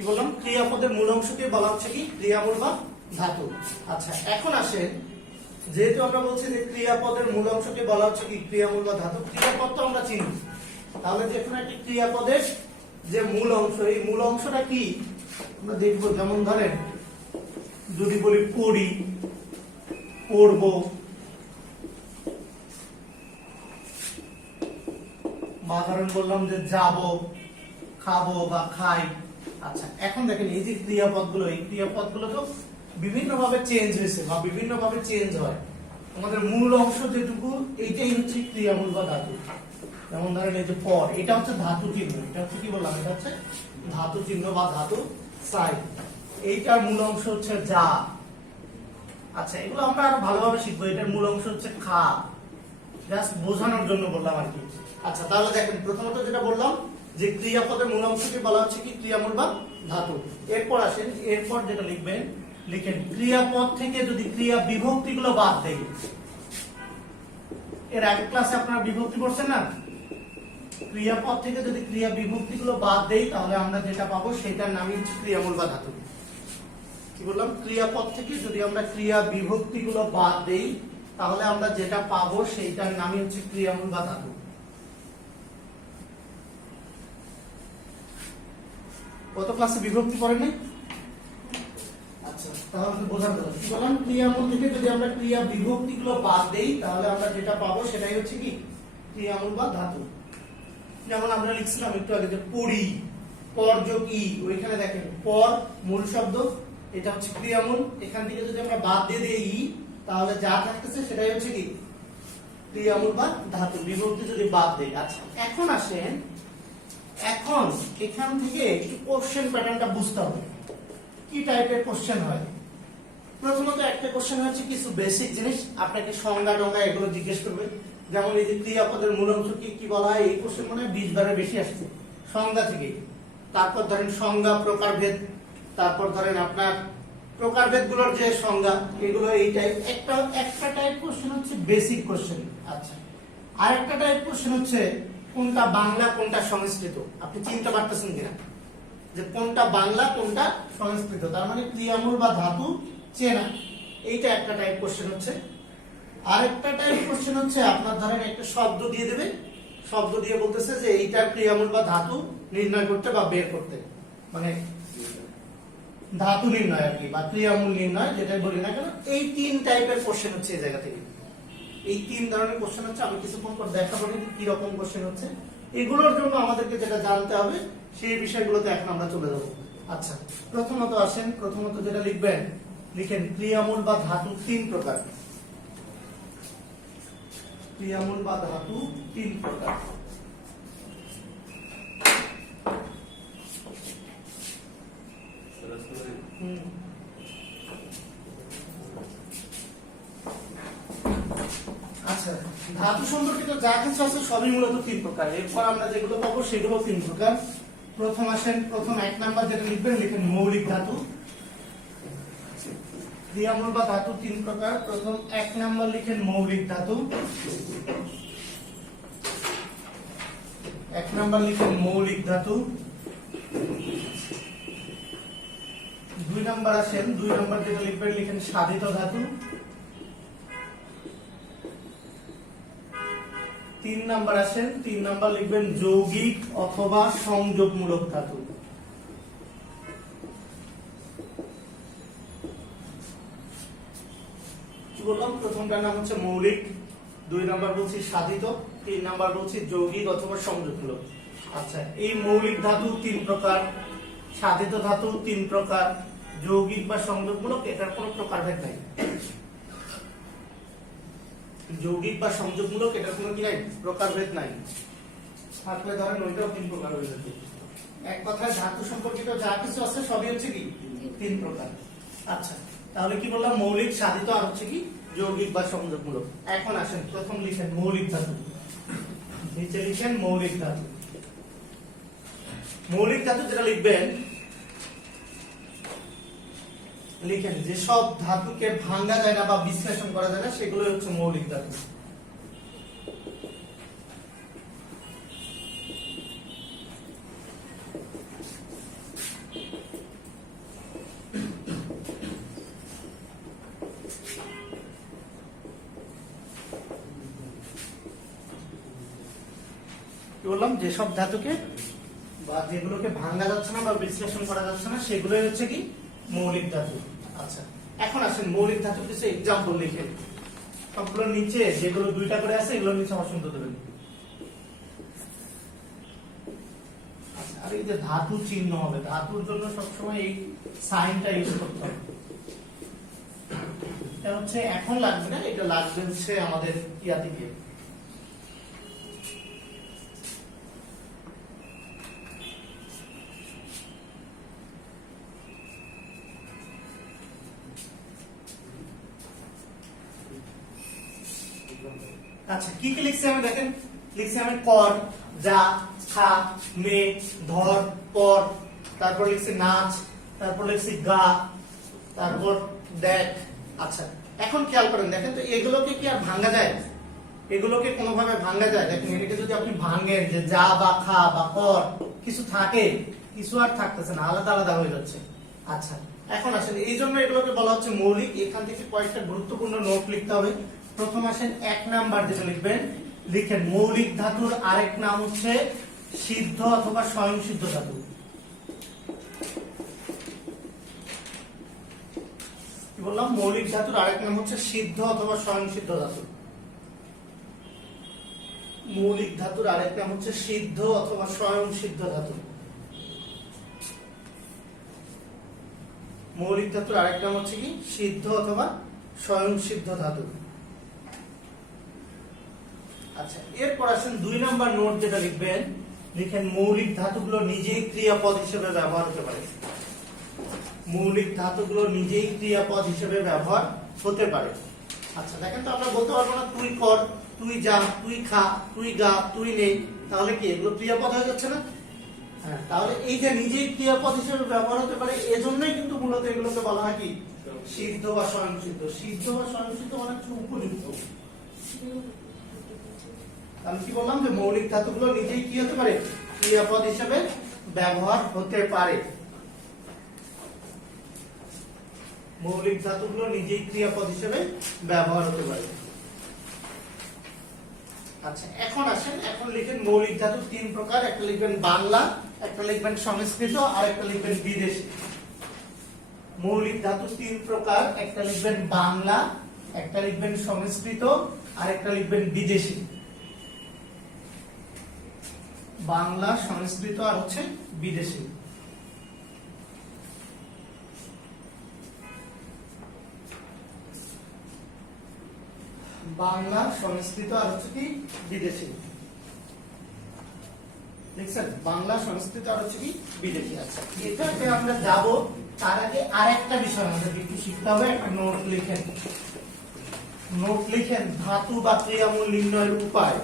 কি বললাম, ক্রিয়াপদের মূল অংশকে বলা হচ্ছে কি ক্রিয়ামূল বা ধাতু। আচ্ছা এখন আসেন, যেহেতু আমরা বলছি যে ক্রিয়াপদের মূল অংশকে বলা হচ্ছে কি ক্রিয়ামূল বা ধাতু, ক্রিয়াপদ তো আমরা চিনি, তাহলে যে কোনো একটি ক্রিয়াপদের যে মূল অংশ, এই মূল অংশটা কি আমরা দেখবো। যেমন ধরেন যদি বলি পড়ি, পড়ব, বা ধরেন বললাম যে যাব, খাবো বা খাই। আচ্ছা এখন দেখেন এই যে ক্রিয়াপদগুলো, এই ক্রিয়াপদগুলো তো বিভিন্ন ভাবে চেঞ্জ হয়েছে বা বিভিন্ন ভাবে চেঞ্জ হয়। আমাদের মূল অংশ যেটুকু, এইটাই হচ্ছে ক্রিয়ামূল বা ধাতু। যেমন ধরেন এই যে পর, এটা হচ্ছে ধাতু চিহ্ন, এটা হচ্ছে কি বললাম, এটা হচ্ছে ধাতু চিহ্ন বা ধাতু সাইন। এইটার মূল অংশ হচ্ছে যা। আচ্ছা এগুলো আমরা আরো ভালোভাবে শিখবো। এটার মূল অংশ হচ্ছে খা, জাস্ট বোঝানোর জন্য বললাম আর কি। আচ্ছা তাহলে দেখেন প্রথমত যেটা বললাম যে ক্রিয়াপদের মূল অংশকে বলা হচ্ছে কি ক্রিয়ামূল বা ধাতু। এরপর আসেন, এরপর যেটা লিখবেন, লিখেন ক্রিয়াপদ থেকে যদি ক্রিয়া বিভক্তি গুলো বাদ দেই। এর আগের ক্লাসে আপনারা বিভক্তি পড়ছেন না, ক্রিয়াপদ থেকে যদি ক্রিয়া বিভক্তি গুলো বাদ দেই তাহলে আমরা যেটা পাবো সেটার নামই হচ্ছে ক্রিয়ামূল বা ধাতু। কি বললাম, ক্রিয়াপদ থেকে যদি আমরা ক্রিয়া বিভক্তি গুলো বাদ দেই তাহলে আমরা যেটা পাবো সেইটার নামই হচ্ছে ক্রিয়ামূল বা ধাতু। কত ক্লাসে বিভক্তি পড়েন নাই? আচ্ছা তাহলে বোঝার কথা, কি বললাম, ক্রিয়ামূল থেকে যদি আমরা ক্রিয়া বিভক্তি গুলো বাদ দেই তাহলে আমরা যেটা পাবো সেটাই হচ্ছে কি ক্রিয়ামূল বা ধাতু। যেমন আমরা লিখছিলাম একটু আগে যে পড়ি, পরযোগী, ওইখানে দেখেন পর মূল শব্দ, এটা হচ্ছে ক্রিয়ামূল। এখান থেকে যদি আমরা বাদ দিয়ে দিই তাহলে যা থাকতেছে সেটাই হচ্ছে কি ক্রিয়ামূল বা ধাতু, বিভক্তি যদি বাদ দেই। আচ্ছা এখন আসেন, এখন এখান থেকে একটু কোশ্চেন প্যাটার্নটা বুঝতে হবে, কি টাইপের কোশ্চেন হয়। প্রথমত একটা কোশ্চেন হচ্ছে কিছু বেসিক জিনিস, আপনাকে সংজ্ঞা টঙ্গা এগুলো জিজ্ঞেস করবে। যেমন এই যে ক্রিয়াপদের মূল অংশ কি কি বলা হয়, এই কোশ্চেন মনে হয় 20 বারের বেশি আসছে সংজ্ঞা থেকে। তারপর ধরেন সংজ্ঞা, প্রকারভেদ, তারপর ধরেন আপনার প্রকারভেদ গুলোর যে সংজ্ঞা, এগুলো এই টাইপ। একটা টাইপ কোশ্চেন হচ্ছে বেসিক কোশ্চেন। আচ্ছা আর একটা টাইপ কোশ্চেন হচ্ছে কোনটা বাংলা কোনটা সংস্কৃত। আপনি চিনতে পারতেছেন কিনা যে কোনটা বাংলা কোনটা সংস্কৃত, তার মানে ক্রিয়ামূল বা ধাতু চেনা। এইটা একটা টাইপ কোশ্চেন হচ্ছে। আরেকটা টাইপ কোশ্চেন হচ্ছে আপনার ধরেন একটা শব্দ দিয়ে দেবে, শব্দ দিয়ে বলতেছে যে এইটার ক্রিয়ামূল বা ধাতু নির্ণয় করতে বা বের করতে, মানে ধাতু নির্ণয় আর কি, বা ক্রিয়ামূল নির্ণয় যেটাই বলি না কেন। এই তিন টাইপের কোশ্চেন হচ্ছে এই জায়গা থেকে। এই তিন ধরনের কোশ্চেন হচ্ছে, আমি কিছুক্ষণ পর দেখাবো কি রকম কোশ্চেন হচ্ছে। এগুলোর জন্য আমাদেরকে যেটা জানতে হবে সেই বিষয়গুলোতে এখন আমরা চলে যাব। আচ্ছা প্রথমত আসেন, প্রথমত যেটা লিখবেন, লিখেন ক্রিয়ামূল বা ধাতু তিন প্রকার। ক্রিয়ামূল বা ধাতু তিন প্রকার। আচ্ছা ধাতু সম্পর্কিত যা কিছু আছে সবই মূলত তিন প্রকার। এরপর আমরা যেগুলো পাবো সেগুলো তিন প্রকার। প্রথম আসেন, প্রথম এক নাম্বার যেটা লিখবেন, লিখেন মৌলিক ধাতু। ক্রিয়ামূল বা ধাতু তিন প্রকার। প্রথম এক নাম্বার লিখেন মৌলিক ধাতু। এক নাম্বার লিখেন মৌলিক ধাতু। দুই নাম্বার আসেন, দুই নাম্বার যেটা লিখবেন, লিখেন সাধিত ধাতু। তিন নাম্বার আসেন, তিন নাম্বার লিখবেন যৌগিক অথবা সংযোগমূলক ধাতু। কি বললাম, প্রথমটার নাম হচ্ছে মৌলিক, দুই নাম্বার বলছি সাধিত, তিন নাম্বার বলছি যৌগিক অথবা সংযোগমূলক। আচ্ছা এই মৌলিক ধাতু তিন প্রকার, সাধিত ধাতু তিন প্রকার, যৌগিক বা সংযোগমূলক, এটার কোনো প্রকারভেদ নাই। যৌগিক বা সংযোগমূলক এটার কোনো কি নাই, প্রকারভেদ নাই। থাকলে ধরেন ওইটাও তিন প্রকার হয়ে যাবে। এক কথায় ধাতু সম্পর্কিত যা কিছু আছে সবই হচ্ছে কি তিন প্রকার। আচ্ছা তাহলে কি বললাম, মৌলিক, সাধিত আর হচ্ছে কি যৌগিক বা সংযোগমূলক। এখন আসেন প্রথম লিখেন মৌলিক ধাতু, নিচে লিখেন মৌলিক ধাতু। মৌলিক ধাতু যেটা লিখবেন, লিখেন যে সব ধাতুকে ভাঙা যায় না বা বিশ্লেষণ করা যায় না সেগুলো হচ্ছে মৌলিক ধাতু। বললাম যেসব ধাতুকে বা যেগুলোকে ভাঙা যাচ্ছে না বা বিশ্লেষণ করা যাচ্ছে না সেগুলোই হচ্ছে কি মৌলিক ধাতু। আচ্ছা, এখন আসেন মৌলিক ধাতুর কিছু এক্সাম্পল লিখে সবগুলো নিচে যেগুলো দুইটা করে আছে এগুলো নিচে অসংখ্য দেবেন। আচ্ছা, আর এই যে ধাতু চিহ্ন হবে, ধাতুর জন্য সবসময় এই সাইনটা ইউজ করতে হবে। এটা হচ্ছে এখন লাগবে না, এটা লাগবে হচ্ছে আমাদের ইয়াতে গিয়ে। আচ্ছা, কি কি লিখছি আমি দেখেন, লিখছি আমি কর, যা, খা, মে, ধর, পর, তারপর লিখছি নাচ, তারপর লিখছি গা, তারপর দেখ। আচ্ছা, এখন খেয়াল করেন, দেখেন তো এগুলোকে কি আর ভাঙা যায়? এগুলোকে কোনোভাবে ভাঙা যায়? দেখেন এটাকে যদি আপনি ভাঙেন যে যা বা খা বা কর, কিছু থাকে? কিছু আর থাকতেছে না, আলাদা আলাদা হয়ে যাচ্ছে। আচ্ছা, এখন আসেন এই জন্য এগুলোকে বলা হচ্ছে মৌলিক। এখান থেকে কয়েকটা গুরুত্বপূর্ণ নোট লিখতে হবে। প্রথম আসেন 1 নাম্বার যেটা লিখবেন, লিখেন মৌলিক ধাতুর আরেক নাম হচ্ছে সিদ্ধ অথবা স্বয়ংসিদ্ধ ধাতু। কি বললাম? মৌলিক ধাতুর আরেক নাম হচ্ছে সিদ্ধ অথবা স্বয়ংসিদ্ধ ধাতু। মৌলিক ধাতুর আরেক নাম হচ্ছে সিদ্ধ অথবা স্বয়ংসিদ্ধ ধাতু। মৌলিক ধাতুর আরেক নাম হচ্ছে কি সিদ্ধ অথবা স্বয়ংসিদ্ধ ধাতু। আচ্ছা, এরপর আসেন 2 নাম্বার নোট যেটা লিখবেন, লিখেন মৌলিক ধাতুগুলো নিজেই ক্রিয়াপদ হিসেবে ব্যবহার হতে পারে। মৌলিক ধাতুগুলো নিজেই ক্রিয়াপদ হিসেবে ব্যবহার হতে পারে। আচ্ছা, দেখেন তো আমরা বলতে পারবো না তুই কর, তুই যা, তুই খা, তুই গা, তুই নে, তাহলে কি এগুলো ক্রিয়াপদ হয়ে যাচ্ছে না? হ্যাঁ, তাহলে এই যে নিজেই ক্রিয়াপদ হিসেবে ব্যবহার হতে পারে, এজন্যই কিন্তু মূলত এগুলোকে বলা হয় কি সিদ্ধ বা স্বয়ংসিদ্ধ। সিদ্ধ বা স্বয়ংসিদ্ধ মানে হচ্ছে উপযুক্ত। আমি কি বললাম যে মৌলিক ধাতুগুলো নিজেই কি হতে পারে? ক্রিয়াপদ হিসেবে ব্যবহার হতে পারে। মৌলিক ধাতুগুলো নিজেই ক্রিয়াপদ হিসেবে ব্যবহার হতে পারে। আচ্ছা, এখন আসেন, এখন লিখেন মৌলিক ধাতু 3 প্রকার। একটা লিখবেন বাংলা, একটা লিখবেন সংস্কৃত, আর একটা লিখবেন বিদেশি। মৌলিক ধাতু 3 প্রকার, একটা লিখবেন বাংলা, একটা লিখবেন সংস্কৃত, আর একটা লিখবেন বিদেশি। বাংলা, সংস্কৃত আর হচ্ছে বিদেশি। বাংলা, সংস্কৃত আর হচ্ছে কি বিদেশি। দেখছেন, বাংলা, সংস্কৃত আর হচ্ছে কি বিদেশি। আচ্ছা, এটাতে আমরা যাব, তার আগে আরেকটা বিষয় আমাদের একটু শিখতে হবে। একটা নোট লিখেন, নোট লিখেন ধাতু বা ক্রিয়ামূল নির্ণয়ের উপায়।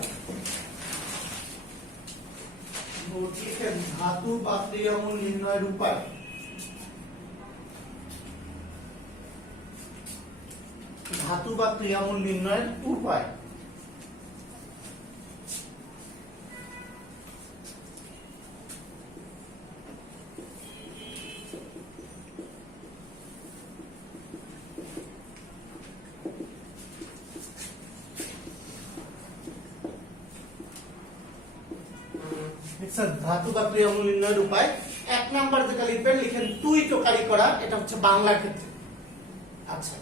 নোট লিখেন ধাতু বা ক্রিয়ামূল নির্ণয়ের উপায়। ধাতু বা ক্রিয়ামূল নির্ণয়ের উপায়। ধাতু বা ক্রিয়ামূল নির্ণয়ের উপায়। 1 নাম্বার যেটা লিখবেন, লিখেন তুই তোকারি করা। এটা হচ্ছে বাংলার ক্ষেত্রে। আচ্ছা,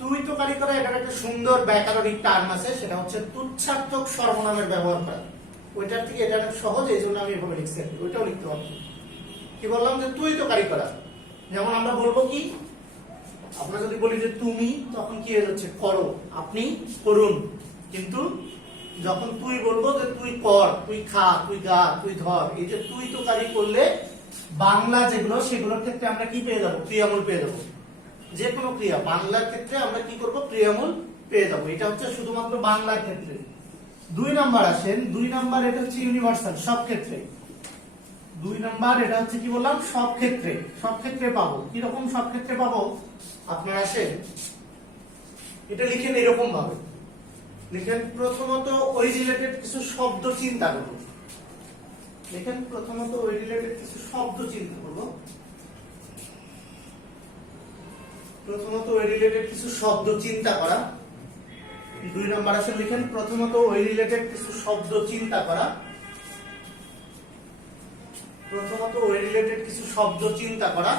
তুই তোকারি করা, এটার একটা সুন্দর ব্যাকরণিক টার্ম আছে, সেটা হচ্ছে তুচ্ছার্থক সর্বনামের ব্যবহার করা। ওইটার থেকে এটা অনেক সহজ, এই জন্য আমি এভাবে লিখছি। ওইটাও লিখতে পারবো। কি বললাম যে তুই তোকারি করা। যেমন আমরা বলবো কি, আমরা যদি বলি যে তুমি, তখন কি হয়ে যাচ্ছে করো, আপনি করুন। কিন্তু যখন তুই বলবো যে তুই কর, তুই খা, তুই গা, তুই ধর, এই যে তুই তোকারি করলে বাংলা যেগুলো, সেগুলোর ক্ষেত্রে আমরা কি পেয়ে যাবো? ক্রিয়ামূল পেয়ে যাবো। যে কোনো ক্রিয়া বাংলার ক্ষেত্রে আমরা কি করব? ক্রিয়ামূল পেয়ে যাবো। এটা হচ্ছে শুধুমাত্র বাংলার ক্ষেত্রে। 2 নাম্বার আসেন, 2 নাম্বার এটা হচ্ছে ইউনিভার্সাল, সব ক্ষেত্রে। 2 নাম্বার এটা হচ্ছে কি বললাম? সব ক্ষেত্রে। সব ক্ষেত্রে পাবো। কি রকম সব ক্ষেত্রে পাবো? আপনারা আসেন, এটা লিখেন এরকম ভাবে, লিখেন প্রথমত ওই রিলেটেড কিছু শব্দ চিন্তা করব। লিখেন প্রথমত ওই রিলেটেড কিছু শব্দ চিন্তা করব। প্রথমত ওই রিলেটেড কিছু শব্দ চিন্তা করা। 2 নাম্বার আসলে লিখেন প্রথমত ওই রিলেটেড কিছু শব্দ চিন্তা করা। প্রথমত ওই রিলেটেড কিছু শব্দ চিন্তা করা,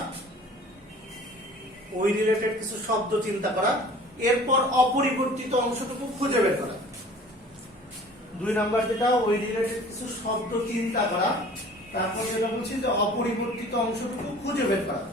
ওই রিলেটেড কিছু শব্দ চিন্তা করা, এরপর অপরিবর্তিত অংশটুকু খুঁজে বের করা। 2 নাম্বার যেটা ওই রিলেটেড কিছু শব্দ চিন্তা করা, তারপর যেটা বলছি যে অপরিবর্তিত অংশটুকু খুঁজে বের করা।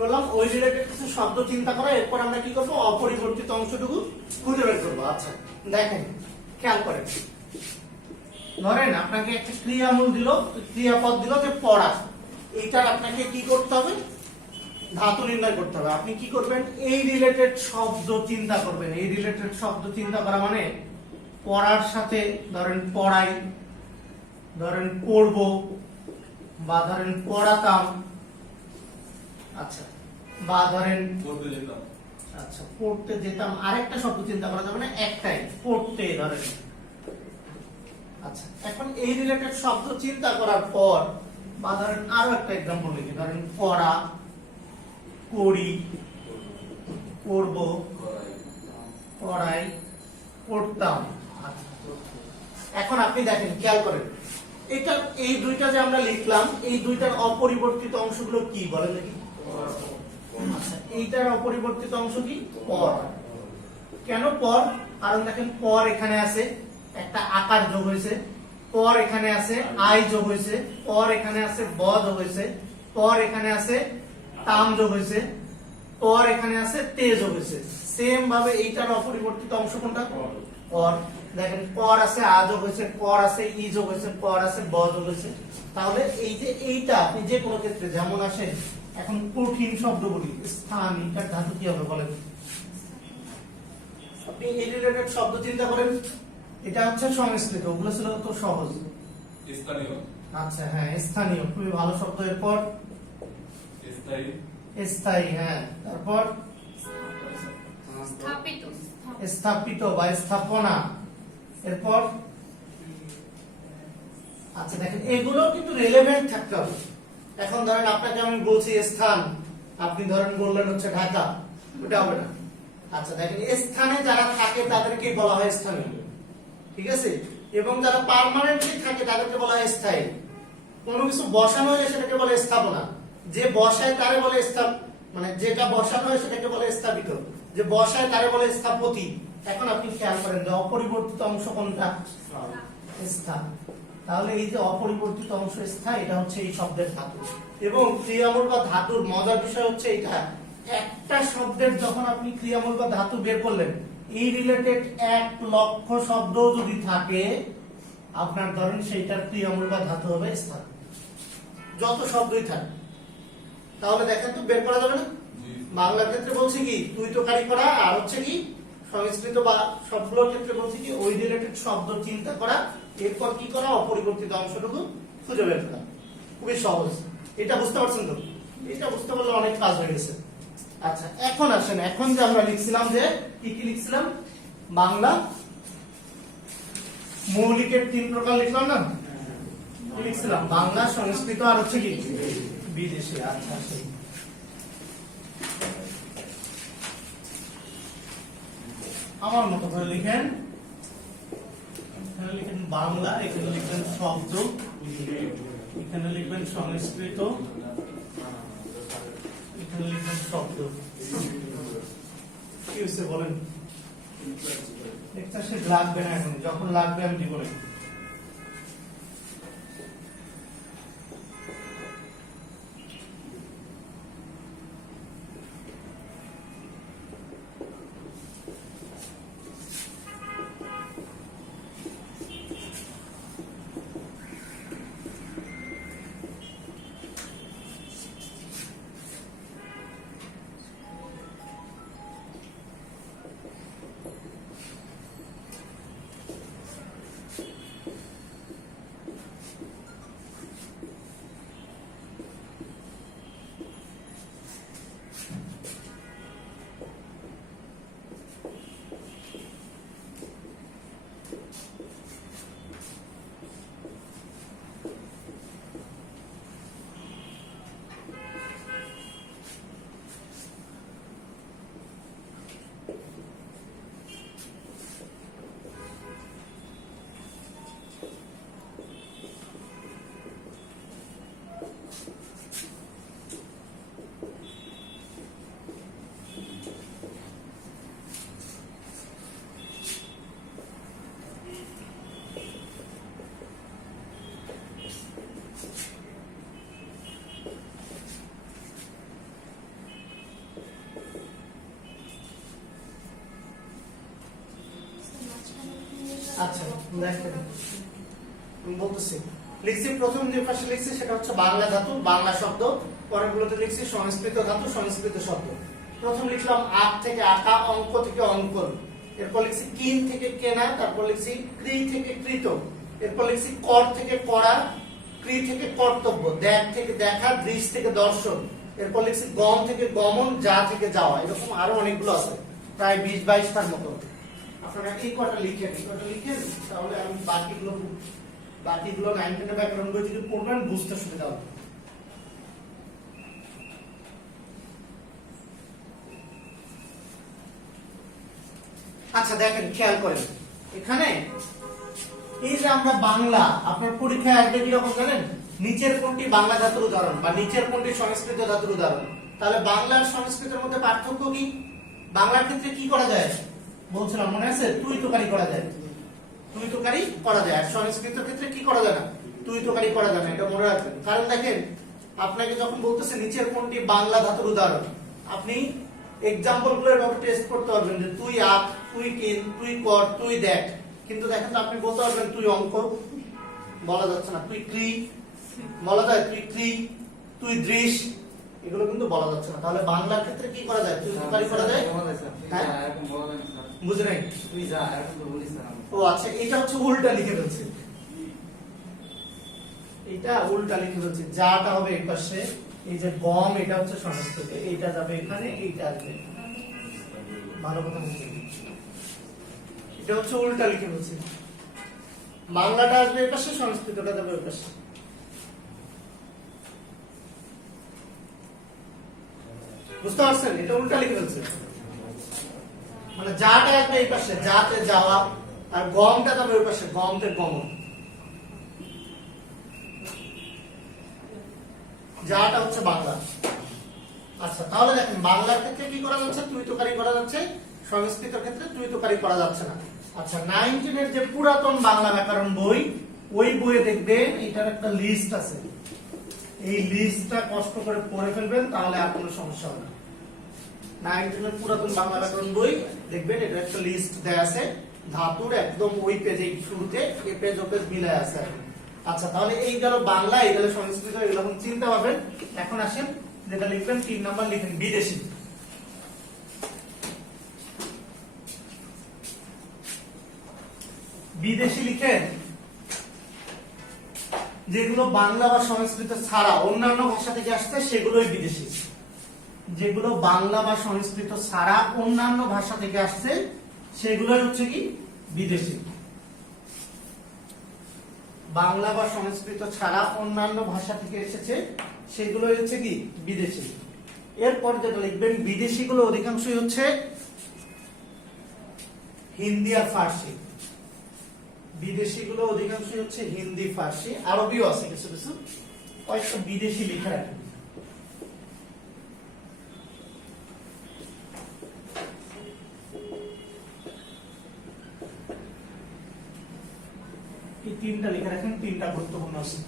বললাম ওই রিলেটেড কিছু শব্দ চিন্তা করা, এরপর আমরা কি করবো, অপরিবর্তিত অংশটুকু খুঁজে বের করবো। আচ্ছা দেখেন, খেয়াল করেন, ধরেন আপনাকে একটা ক্রিয়ামূল দিল, ক্রিয়াপদ দিল যে পড়া, এইটার আপনাকে কি করতে হবে, ধাতু নির্ণয় করতে হবে। আপনি কি করবেন, এই রিলেটেড শব্দ চিন্তা করবেন। এই রিলেটেড শব্দ চিন্তা করা মানে পড়ার সাথে ধরেন পড়াই, ধরেন পড়বো, বা ধরেন পড়াতাম, আচ্ছা, বা ধরেন পড়তে যেতাম, আচ্ছা পড়তে যেতাম। আরেকটা শব্দ চিন্তা করা যাবে না, একটাই, পড়তে ধরেন। আচ্ছা এখন এই রিলেটেড শব্দ চিন্তা করার পর, বা ধরেন আরো একটা एग्जांपल লিখি, ধরেন পড়া, পড়ি, পড়ব, পড়াই, পড়তাম। আচ্ছা, এখন আপনি দেখেন, খেয়াল করেন, এটা এই দুইটা যে আমরা লিখলাম, এই দুইটার অপরিবর্তিত অংশগুলো কি বলেন দেখি। আচ্ছা এইটার অপরিবর্তিত অংশ কি, পর। কেন পর? কারণ দেখেন পর এখানে আছে, একটা আকার যোগ হয়েছে, পর এখানে আছে আই যোগ হয়েছে, পর এখানে আছে ব যোগ হয়েছে, পর এখানে আছে তাম যোগ হয়েছে, পর এখানে আছে তে যোগ হয়েছে। সেম ভাবে এইটার অপরিবর্তিত অংশ কোনটা, পর। দেখেন পর আছে আ যোগ হয়েছে, পর আছে ই যোগ হয়েছে, পর আছে ব যোগ হয়েছে। তাহলে এই যে এইটা আপনি যে কোনো ক্ষেত্রে যেমন আসে, এখন কঠিন শব্দগুলি, স্থান, এটার ধাতু কি হবে বলেন। আপনি এই রিলেটেড শব্দ চিন্তা করেন, এটা হচ্ছে সংস্কৃত, ওগুলো ছিল তো সহজ। স্থানীয়, আচ্ছা হ্যাঁ, স্থানীয়, খুবই ভালো শব্দ। এরপর স্থায়ী, স্থায়ী, হ্যাঁ। তারপর স্থাপিত, স্থাপিত বা স্থাপনা। এরপর আচ্ছা দেখেন, এগুলো কিন্তু রিলেভেন্ট থাকতে হবে। এখন ধরেন আপনাকে আমি বলছি স্থান, আপনি ধরেন বললেন হচ্ছে ঢাকা, ওটা হবে না। আচ্ছা দেখেন, স্থানে যারা থাকে তাদেরকে বলা হয় স্থানীয়, ঠিক আছে, এবং যারা পার্মানেন্টলি থাকে তাদেরকে বলা হয় স্থায়ী। কোনো কিছু বসানো হলে সেটাকে বলে স্থাপনা, যে বসায় তারে বলে মানে যেটা বসানো হয় সেটাকে বলে স্থাপিত, যে বসায় তারে বলে স্থাপতি। এখন আপনি খেয়াল করেন যে অপরিবর্তিত অংশ কোনটা, স্থান। তাহলে এই যে অপরিবর্তিত অংশ স্থায়ী, এটা হচ্ছে এই শব্দের ধাতু। এবং ক্রিয়ামূল বা ধাতুর মজার বিষয় হচ্ছে এটা, একটা শব্দের যখন আপনি ক্রিয়ামূল বা ধাতু বের করলেন, এই রিলেটেড 1 লক্ষ শব্দ যদি থাকে, আপনার ধরেন সেইটার ক্রিয়ামূল বা ধাতু হবে স্থান, যত শব্দই থাকে। তাহলে দেখেন তো বের করা যাবে না। বাংলার ক্ষেত্রে বলছি কি তুই তো কারি করা, আর হচ্ছে কি সংস্কৃত বা সবগুলোর ক্ষেত্রে বলছি কি ওই রিলেটেড শব্দ চিন্তা করা, এরপর কি করা, অপরিবর্তিত অংশটুকু খুঁজে বের করা। খুবই সহজ, এটা বুঝতে পারছেন তো? এটা বুঝতে পারলে অনেক কাজ হয়ে গেছে। আচ্ছা এখন আসেন, এখন যে আমরা লিখছিলাম যে কি কি লিখছিলাম, বাংলা মৌলিকের 3 প্রকার লিখলাম না, কি লিখছিলাম, বাংলা, সংস্কৃত আর হচ্ছে কি বিদেশি। আচ্ছা সেই আমার মতো করে লিখেন, এখানে লিখেন বাংলা, এখানে লিখবেন শব্দ, এখানে লিখবেন সংস্কৃত, এখানে লিখবেন শব্দ। কি হচ্ছে বলেন, একটা সে লাগবে না, এখন যখন লাগবে আমি দিব না। আচ্ছা দেখেন আমি বলতেছি লিখছি প্রথম যে পাশে লিখছি সেটা হচ্ছে বাংলা ধাতু বাংলা শব্দ, পরেরগুলোতে লিখছি সংস্কৃত ধাতু সংস্কৃত শব্দ। প্রথম লিখলাম আখ থেকে আঁকা, অঙ্ক থেকে অঙ্কন, এরপর লিখছি কিন থেকে কেনা, তারপর লিখছি ক্রি থেকে কৃত, এরপর লিখছি কর থেকে করা, ক্রি থেকে কর্তব্য, দেখ থেকে দেখা, দৃশ থেকে দর্শন, এরপর লিখছি গম থেকে গমন, যা থেকে যাওয়া। এরকম আরো অনেকগুলো আছে, প্রায় 20-22টার মতো। আপনারা এই কটা লিখেন, তাহলে আমি বাকিগুলো 9 10 ব্যাকরণ বই যদি পড়বেন বুঝতে সুবিধা হবে। আচ্ছা দেখেন খেয়াল করেন এখানে এই যে আমরা বাংলা, আপনার পরীক্ষায় আসবে কিরকম জানেন, নিচের কোনটি বাংলা ধাতুর উদাহরণ বা নিচের কোনটি সংস্কৃত ধাতুর উদাহরণ। তাহলে বাংলা আর সংস্কৃতের মধ্যে পার্থক্য কি? বাংলার ক্ষেত্রে কি করা যায় বলছিলাম মনে আছে, তুই তোকারি করা যায়, তুই তোকারি করা যায়। আর সংস্কৃতের ক্ষেত্রে কি করা যায় না, তুই তোকারি করা যায় না, এটা মনে রাখবেন। কারণ দেখেন আপনাকে যখন বলতেছে নিচের কোনটি বাংলা ধাতুর উদাহরণ, আপনি এক্সাম্পল গুলো এভাবে টেস্ট করতে পারবেন যে তুই আঁক, তুই কিন, তুই কর, তুই দেখ। কিন্তু দেখেন তো আপনি বলতে পারবেন তুই অঙ্ক, বলা যাচ্ছে না। তুই ক্রি বলা যায়, তুই ক্রি, তুই দৃশ, এগুলো কিন্তু বলা যাচ্ছে না। তাহলে বাংলার ক্ষেত্রে কি করা যায়, তুই তোকারি করা যায়। বুঝে নাই? ও আচ্ছা, এটা হচ্ছে উল্টা লিখে ফেলছে, এটা উল্টা লিখে ফেলছে। যাটা হবে এই পাশে, এই যে গম এটা হচ্ছে সংস্কৃত, এইটা যাবে এখানে, এইটা আসবে। ভালো কথা বুঝতে, এটা হচ্ছে উল্টা লিখে ফেলছে। বাংলাটা আসবে এই পাশে, সংস্কৃতটা যাবে ওই পাশে। বুঝতে পারছেন? এটা উল্টা লিখে ফেলছে, মানে যাটা আসবে এই পাশে, যাতে যাওয়া, আর গমটা যাবে ওই পাশে, গমতে গমন। যাটা হচ্ছে বাংলা। আচ্ছা তাহলে দেখেন বাংলার ক্ষেত্রে কি করা যাচ্ছে, তুই তোকারি করা যাচ্ছে, সংস্কৃতের ক্ষেত্রে তুই তোকারি করা যাচ্ছে না। আচ্ছা 19 এর যে পুরাতন বাংলা ব্যাকরণ বই, ওই বইয়ে দেখবেন এটার একটা লিস্ট আছে, এই লিস্টটা কষ্ট করে পড়ে ফেলবেন, তাহলে আর কোনো সমস্যা হবে না। 19 এর পুরাতন বাংলা ব্যাকরণ বই দেখবেন, এটা একটা লিস্ট দেয়া আছে ধাতুর, একদম ওই পেজে শুরুতে এই পেজ ও পেজ মিলায় আছে। আচ্ছা তাহলে এই গেল বাংলা, এই গেল সংস্কৃত, এগুলো এখন চিন্তা পাবেন। এখন আসেন যেটা লিখবেন 3 নাম্বার লিখেন বিদেশি। বিদেশি লিখেন যেগুলো বাংলা বা সংস্কৃত ছাড়া অন্যান্য ভাষা থেকে আসছে সেগুলোই বিদেশি। যেগুলো বাংলা বা সংস্কৃত ছাড়া অন্যান্য ভাষা থেকে আসছে সেগুলোই হচ্ছে কি বিদেশি। বাংলা বা সংস্কৃত ছাড়া অন্যান্য ভাষা থেকে এসেছে সেগুলোই হচ্ছে কি বিদেশি। এরপর যেটা লিখবেন, বিদেশিগুলো অধিকাংশই হচ্ছে হিন্দি আর ফার্সি। বিদেশিগুলো অধিকাংশই হচ্ছে হিন্দি, ফার্সি, আরবিও আছে কিছু কিছু, কয়েকটা বিদেশি লেখা রাখেন। এই 3টা লেখা রাখেন, 3টা গুরুত্বপূর্ণ আছে।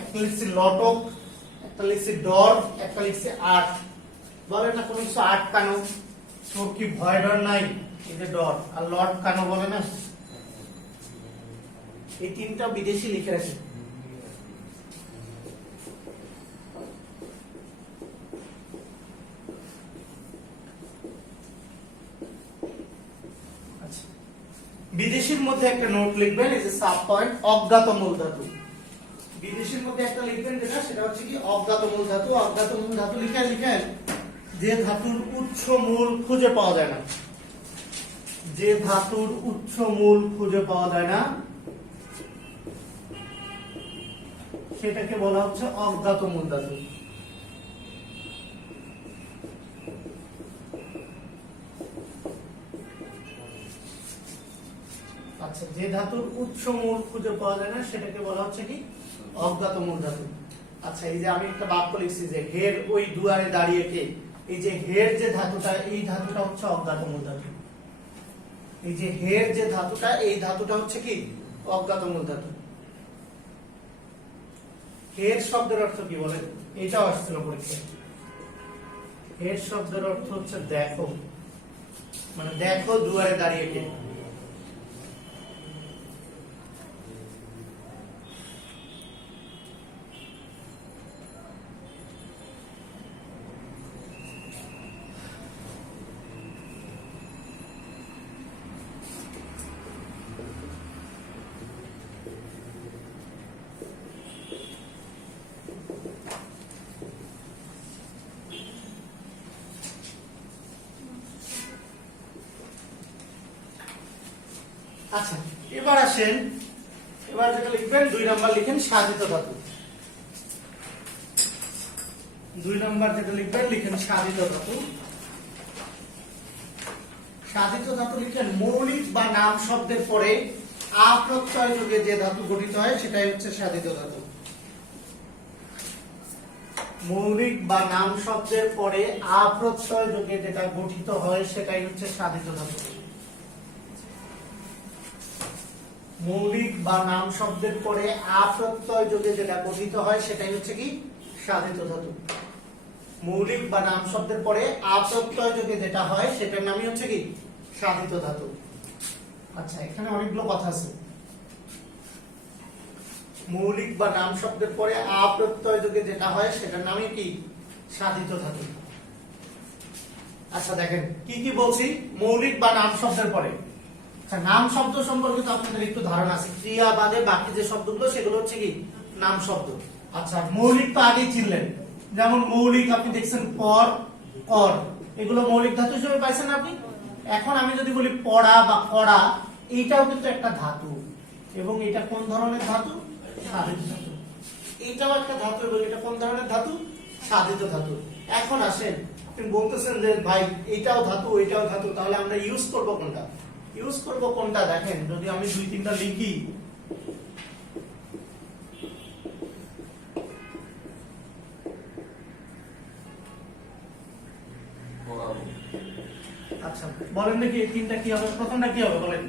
একটা লিখছি লটক, একটা লিখছি ডর, একটা লিখছি আট। বলে না কোনো কিছু আটকানো, তোর কি ভয় ডর নাই, এই যে ডর আর লট কানো বলে না, এই 3টা বিদেশি লিখে রাখি। আচ্ছা বিদেশির মধ্যে একটা নোট লিখবেন, এই যে সাব পয়েন্ট, অজ্ঞাত মূল ধাতু। বিদেশির মধ্যে একটা লিখবেন যেটা, সেটা হচ্ছে কি অজ্ঞাত মূল ধাতু। অজ্ঞাত মূল ধাতু লিখেন যে ধাতুর উৎস মূল খুঁজে পাওয়া যায় না, যে ধাতুর উৎস মূল খুঁজে পাওয়া যায় না সেটাকে বলা হচ্ছে অজ্ঞাত মূল ধাতু। আচ্ছা যে ধাতুর উৎস মূল খুঁজে পাওয়া যায় না সেটাকে বলা হচ্ছে কি অজ্ঞাত মূল ধাতু। আচ্ছা এই যে আমি একটা বাক্য লিখছি যে হের ওই দুয়ারে দাঁড়িয়ে কে, এই যে হের যে ধাতুটা, এই ধাতুটা হচ্ছে অজ্ঞাত মূল ধাতু। এই যে হের যে ধাতুটা, এই ধাতুটা হচ্ছে কি অজ্ঞাত মূল ধাতু। হের শব্দের অর্থ কি বলেন, এটাও আসছিল পরীক্ষায়। হেড শব্দের অর্থ হচ্ছে দেখো, মানে দেখো দুয়ারে দাঁড়িয়ে কে। আচ্ছা, এবার আসেন, এবার যেটা লিখবেন 2 নাম্বার লিখেন সাধিত ধাতু। 2 নাম্বার যেটা লিখবেন লিখেন সাধিত ধাতু। সাধিত ধাতু লিখেন মৌলিক বা নাম শব্দের পরে আ প্রত্যয় যোগে যে ধাতু গঠিত হয় সেটাই হচ্ছে সাধিত ধাতু। মৌলিক বা নাম শব্দের পরে আ প্রত্যয় যোগে যেটা গঠিত হয় সেটাই হচ্ছে সাধিত ধাতু। মৌলিক বা নাম শব্দের পরে আ প্রত্যয় যোগে যেটা গঠিত হয় সেটাই হচ্ছে কি সাধিত ধাতু। মৌলিক বা নাম শব্দের পরে আ প্রত্যয় যোগে যেটা হয় সেটার নামই হচ্ছে কি সাধিত ধাতু। আচ্ছা, এখানে অনেকগুলো কথা আছে। মৌলিক বা নাম শব্দের পরে আ প্রত্যয় যোগে যেটা হয় সেটার নামই কি সাধিত ধাতু। আচ্ছা দেখেন কি কি বলছি, মৌলিক বা নাম শব্দের পরে। আচ্ছা, নাম শব্দ সম্পর্কে তো আপনাদের একটু ধারণা আছে, ক্রিয়া বাদে বাকি যে শব্দগুলো সেগুলো হচ্ছে কি নাম শব্দ। আচ্ছা, মৌলিক তো আগেই চিনলেন, যেমন মৌলিক আপনি দেখছেন পর, কর, এগুলো মৌলিক ধাতু হিসেবে পাইছেন আপনি। এখন আমি যদি বলি পড়া বা করা, এইটাও কিন্তু একটা ধাতু, এবং এটা কোন ধরনের ধাতু? সাধিত ধাতু। এইটাও একটা ধাতু, এবং এটা কোন ধরনের ধাতু? সাধিত ধাতু। এখন আসেন, আপনি বলতেছেন যে ভাই এইটাও ধাতু ওইটাও ধাতু, তাহলে আমরা ইউজ করব কোনটা? ইউজ করব কোনটা? দেখেন, যদি আমি 2-3টা লিখি, পড়াবো। আচ্ছা বলেন দেখি এই তিনটা কি হবে? প্রথমটা কি হবে বলেন?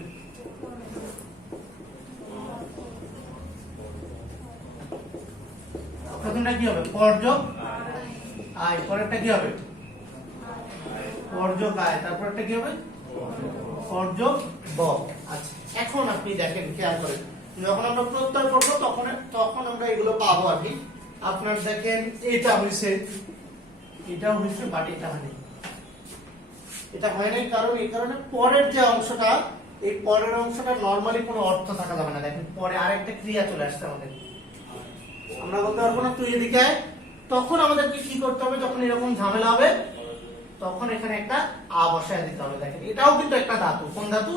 প্রথমটা কি হবে? পরযোগ আয়। পরেরটা কি হবে? পরযোগ আয়। তারপরটা কি হবে? পরযোগ ব। আচ্ছা, এখন আপনি দেখেন, খেয়াল করেন, যখন আমরা প্রত্যয় করব তখন আমরা এগুলো পাবো আর কি। আপনার দেখেন এটা হইছে, এটাও হইছে, বাট এটা হয়নি। এটা হয় নাই কারণ এই কারণে পরের যে অংশটা, এই পরের অংশটা নরমালি কোনো অর্থ থাকা যাবে না। দেখেন পরে আরেকটা ক্রিয়া চলে আসছে আমাদের, আমরা বলতে পারবো না তুই এদিকে আয়। তখন আমাদেরকে কি করতে হবে? যখন এরকম ঝামেলা হবে তখন এখানে একটা আ বসায় দিতে হবে। দেখেন এটাও কিন্তু একটা ধাতু। কোন ধাতু?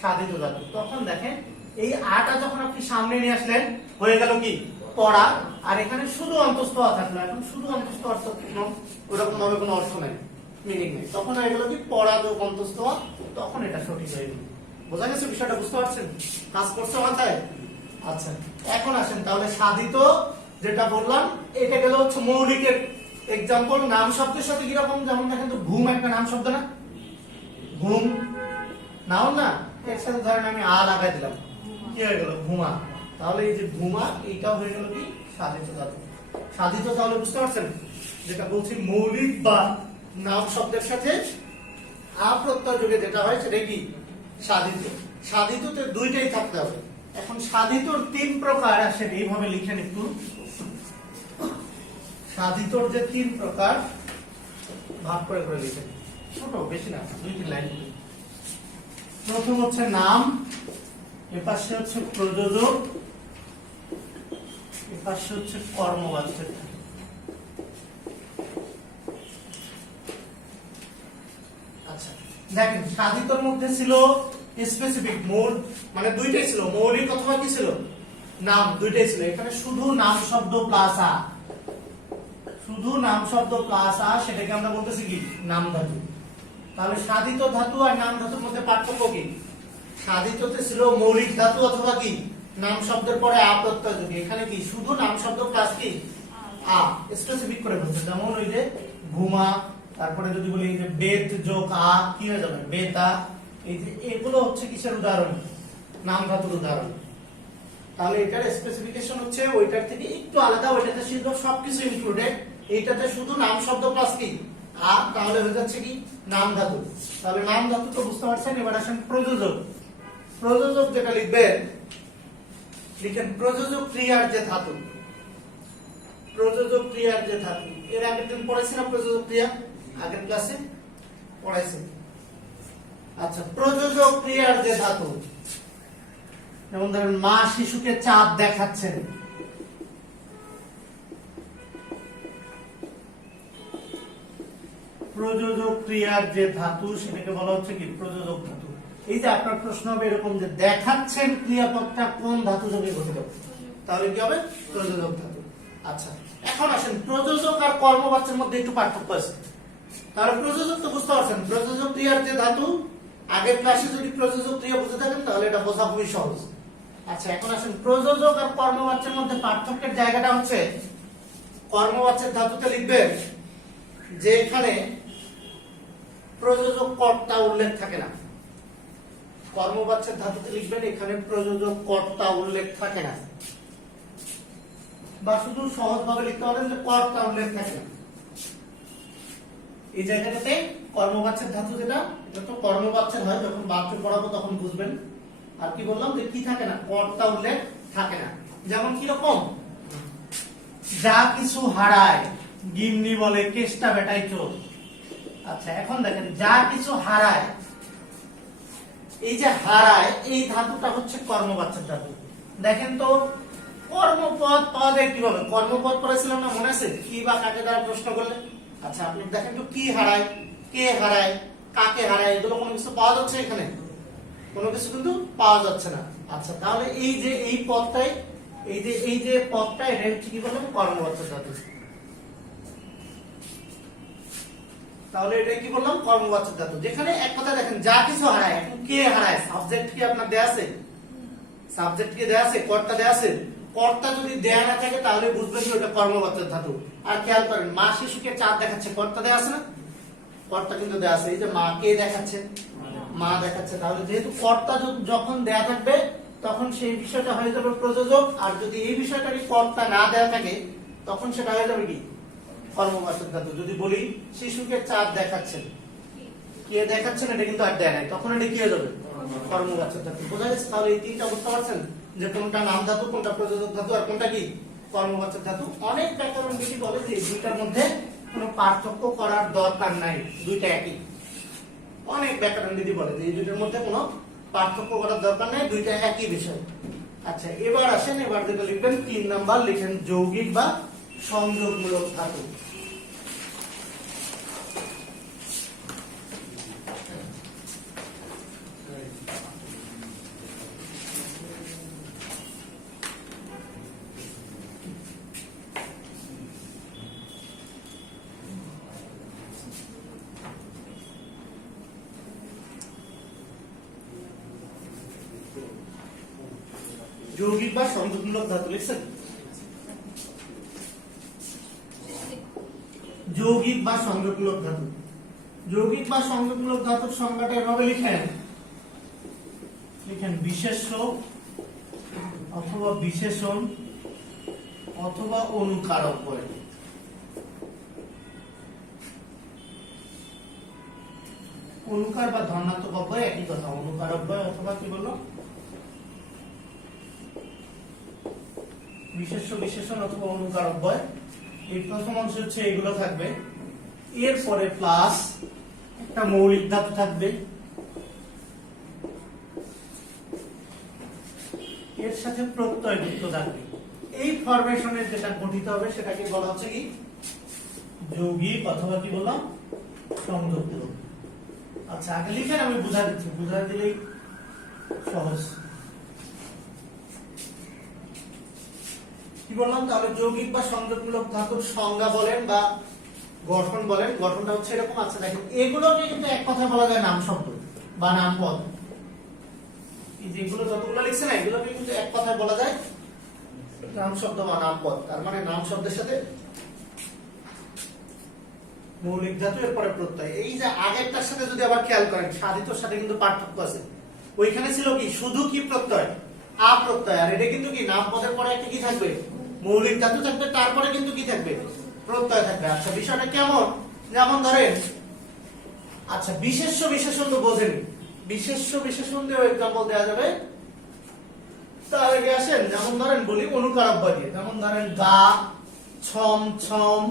সাধিত ধাতু। তখন দেখেন এই আটা যখন আপনি সামনে নিয়ে আসলেন, হয়ে গেল কি পড়া, আর এখানে শুধু অন্তস্থ আ থাকলো। এখন শুধু অন্তস্থ অর্থ ওরকম ভাবে কোনো অর্থ নাই, মিনিং নেই। তখন হয়ে গেল কি পড়া যোগ অন্তস্থ আ, তখন এটা সঠিক হয়ে গেল। বোঝা গেছে বিষয়টা? বুঝতে পারছেন? কাজ করছে মাথায়? আচ্ছা, এখন আসেন তাহলে সাধিত যেটা বললাম এটা গেল হচ্ছে মৌলিকের এক্সাম্পল। নাম শব্দের সাথে কিরকম? যেমন দেখেন তো ঘুম একটা নাম শব্দ না? ঘুম নাও না, এর সাথে ধরেন আমি আ লাগাই দিলাম, কি হয়ে গেল? ঘুমা। তাহলে এই যে ঘুমা, এইটাও হয়ে গেল কি সাধিত ধাতু। সাধিত, তাহলে বুঝতে পারছেন যেটা বলছি, মৌলিক বা নাম শব্দের সাথে আ প্রত্যয় যোগে যেটা হয় সেটা কি সাধিত। সাধিততে দুইটাই থাকতে হবে। এখন সাধিতর 3 প্রকার আসেন, এইভাবে লিখেন একটু। সাধিতর যে 3 প্রকার ভাগ করে করে লিখেন, ছোট বেশি না, 2-3 লাইন। প্রথম হচ্ছে নাম, এর পাশে হচ্ছে প্রযোজক, এর পাশে হচ্ছে কর্মবাচ্য। আচ্ছা দেখেন, সাধিতর মধ্যে ছিল স্পেসিফিক, মূল, মানে দুইটাই ছিল, মৌলিক অথবা কি ছিল নাম, দুইটাই ছিল। এখানে শুধু নাম শব্দ প্লাস আ, শুধু নাম শব্দ প্লাস আ, সেটাকে আমরা বলতেছি কি নাম ধাতু। তাহলে সাধিত ধাতু আর নাম ধাতুর মধ্যে পার্থক্য কি? সাধিততে ছিল মৌলিক ধাতু অথবা কি নাম শব্দের পরে আ প্রত্যয় যোগ। এখানে কি শুধু নাম শব্দ প্লাস কি আ, স্পেসিফিক করে বলছে। যেমন ওই যে ঘুমা, তারপরে যদি বলি এই যে বেত যোগ আ, কি হয়ে যাবে? বেতা। এই যে এগুলো হচ্ছে কিসের উদাহরণ? নাম ধাতুর উদাহরণ। তাহলে এটার স্পেসিফিকেশন হচ্ছে ওইটার থেকে একটু আলাদা। ওইটাতে শুধু সবকিছু ইনক্লুডেড, এইটাতে শুধু নাম শব্দ প্লাস কি আ আ তাহলে হয়ে যাচ্ছে কি নাম ধাতু। তাহলে নাম ধাতু তো বুঝতে পারছেন। এবার আসেন প্রযোজক। প্রযোজক যেটা লিখবেন, লিখেন প্রযোজক ক্রিয়ার যে ধাতু। প্রযোজক ক্রিয়ার যে ধাতু, এর আগের দিন পড়াইছি না প্রযোজক ক্রিয়া, আগের ক্লাসে পড়াইছি। আচ্ছা, প্রযোজক ক্রিয়ার যে ধাতু, যেমন ধরেন মা শিশুকে চাঁদ দেখাচ্ছেন, প্রযোজক ক্রিয়ার যে ধাতু সেটাকে বলা হচ্ছে কি প্রযোজক ধাতু। এই যে আপনার প্রশ্ন হবে এরকম যে দেখাচ্ছেন ক্রিয়াপদটা কোন ধাতু যোগে গঠিত, তাহলে কি হবে প্রযোজক ধাতু। আচ্ছা, এখন আসেন প্রযোজক আর কর্মবাচ্যের মধ্যে একটু পার্থক্য আছে। তাহলে প্রযোজক তো বুঝতে পারছেন, প্রযোজক ক্রিয়ার যে ধাতু, আগের ক্লাসে যদি প্রযোজক ক্রিয়া বুঝে থাকেন তাহলে এটা বোঝা খুবই সহজ। আচ্ছা, এখন আসেন প্রযোজক আর কর্মবাচ্যের মধ্যে পার্থক্যের জায়গাটা হচ্ছে কর্মবাচ্যের ধাতুতে লিখবেন যে এখানে প্রযোজক কর্তা উল্লেখ থাকে না। কর্মবাচ্যের ধাতুতে লিখবেন এখানে প্রযোজক কর্তা উল্লেখ থাকে না, বা শুধু সহজভাবে লিখতে পারেন যে কর্তা উল্লেখ থাকে না। এই জায়গাটাতে কর্মবাচ্যের ধাতু যেটা, এটা তো কর্মবাচ্যের হয়, যখন বাক্য পড়াবো তখন বুঝবেন। আর কি বললাম যে কি থাকে না, কর্তা উল্লেখ থাকে না। যেমন কি রকম, যা কিছু হারায় গিন্নি বলে কেষ্টা বেটাই চোর। আচ্ছা, এখন দেখেন যা কিছু হারায়, এই যে হারায় এই ধাতুটা হচ্ছে কর্মবাচ্যের ধাতু। দেখেন তো কর্মপদ পাওয়া যায় কিভাবে, কর্মপদ পড়েছিলাম না মনে আছে, কি বা কাকে দ্বারা প্রশ্ন করলে। আচ্ছা, আপনি দেখেন তো কি হারায়, কে হারায়, কাকে হারায়, এগুলো কোনো কিছু পাওয়া যাচ্ছে এখানে, কোনো কিছু কিন্তু পাওয়া যাচ্ছে না। আচ্ছা, তাহলে এই যে এই পদটাই, এই যে পদটা, এটা হচ্ছে কি বললাম কর্মবাচ্যের ধাতু। তাহলে এটা কি বললাম কর্মবাচ্যের ধাতু, যেখানে এক কথা দেখেন যা কিছু হারায়। এখন কে হারায়, সাবজেক্ট কি আপনার দেয়া আছে, সাবজেক্ট কি দেয়া আছে, কর্তা দেয়া আছে। কর্তা যদি দেয়া না থাকে তাহলে বুঝবেন যে ওটা কর্মবাচ্যের ধাতু। আর খেয়াল করেন মা শিশুকে চাঁদ দেখাচ্ছে, কর্তা দেয়া আছে না, কর্তা কিন্তু দেয়া আছে। এই যে মা কে দেখাচ্ছে, মা দেখাচ্ছে। তাহলে যেহেতু কর্তা যখন দেয়া থাকবে তখন সেই বিষয়টা হয়ে যাবে প্রযোজক, আর যদি এই বিষয়টাকে কর্তা না দেয়া থাকে তখন সেটা হয়ে যাবে কি কর্মবাচ্যের ধাতু। যদি বলি শিশুকে চাঁদ দেখাচ্ছেন, কে দেখাচ্ছেন এটা কিন্তু আর দেয় নাই, তখন এটা কি হয়ে যাবে কর্মবাচ্যের ধাতু। বোঝা গেছে? তাহলে এই তিনটা বুঝতে পারছেন যে কোনটা নাম ধাতু, কোনটা প্রযোজক ধাতু, আর কোনটা কি কর্মবাচ্যের ধাতু। অনেক ব্যাকরণ বিধি বলে যে এই দুইটার মধ্যে কোনো পার্থক্য করার দরকার নাই, দুইটা একই। অনেক ব্যাকরণ বিধি বলে যে এই দুইটার মধ্যে কোনো পার্থক্য করার দরকার নাই, দুইটা একই বিষয়। আচ্ছা, এবার আসেন, এবার যেটা লিখবেন 3 নাম্বার লিখেন যৌগিক বা সংযোগমূলক ধাতু। যৌগিক বা সংযোগমূলক ধাতু লিখছেন, যৌগিক বা সংযোগমূলক ধাতু। যৌগিক বা সংযোগমূলক ধাতুর সংজ্ঞাটা এভাবে লিখেন, লিখেন বিশেষ্য অথবা বিশেষণ অথবা অনুকারক বলে। অনুকার বা ধনাত্মক অব্যয় একই কথা, অনুকার অব্যয় অথবা কি বললো বিশেষ্য বিশেষণ অথবা অনুকার অব্যয়। এই প্রথম অংশ হচ্ছে এগুলো থাকবে, এরপরে প্লাস একটা মৌলিক ধাতু থাকবে, এর সাথে প্রত্যয় যুক্ত থাকবে। এই ফরমেশনের যেটা গঠিত হবে সেটাকে বলা হচ্ছে কি যৌগিক অথবা কি বললাম সংযোগমূলক। আচ্ছা, আগে লিখেন, আমি বুঝা দিচ্ছি, বুঝা দিলেই সহজ। কি বললাম তাহলে, যৌগিক বা সংযোগমূলক ধাতুর সংজ্ঞা বলেন বা গঠন বলেন, গঠনটা হচ্ছে এরকম। আচ্ছা দেখেন, এগুলোকে কিন্তু এক কথা বলা যায় নাম শব্দ বা নাম পদ। এই যেগুলো যতগুলো লিখছে না, এগুলোকে কিন্তু এক কথায় বলা যায় নাম শব্দ বা নাম পদ। তার মানে নাম শব্দের সাথে মৌলিক ধাতু, এরপরে প্রত্যয়। এই যে আগেরটার সাথে যদি আবার খেয়াল করেন, সাধিতর সাথে কিন্তু পার্থক্য আছে। ওইখানে ছিল কি শুধু কি প্রত্যয়, আ প্রত্যয়, আর এটা কিন্তু কি নাম পদের পরে একটা কি থাকবে মৌলিক ধাতু থাকবে, তারপরে কিন্তু কি থাকবে প্রত্যয় থাকবে। আচ্ছা, বিষয়টা কেমন যেমন ধরেন, আচ্ছা বিশেষ্য বিশেষণ তো বোঝেন, বিশেষ্য বিশেষণ দিয়েও এক্সাম্পল দেওয়া যাবে। তার আগে আসেন, যেমন ধরেন বলি অনুকার অব্যয় দিয়ে, যেমন ধরেন গা, ছম ছম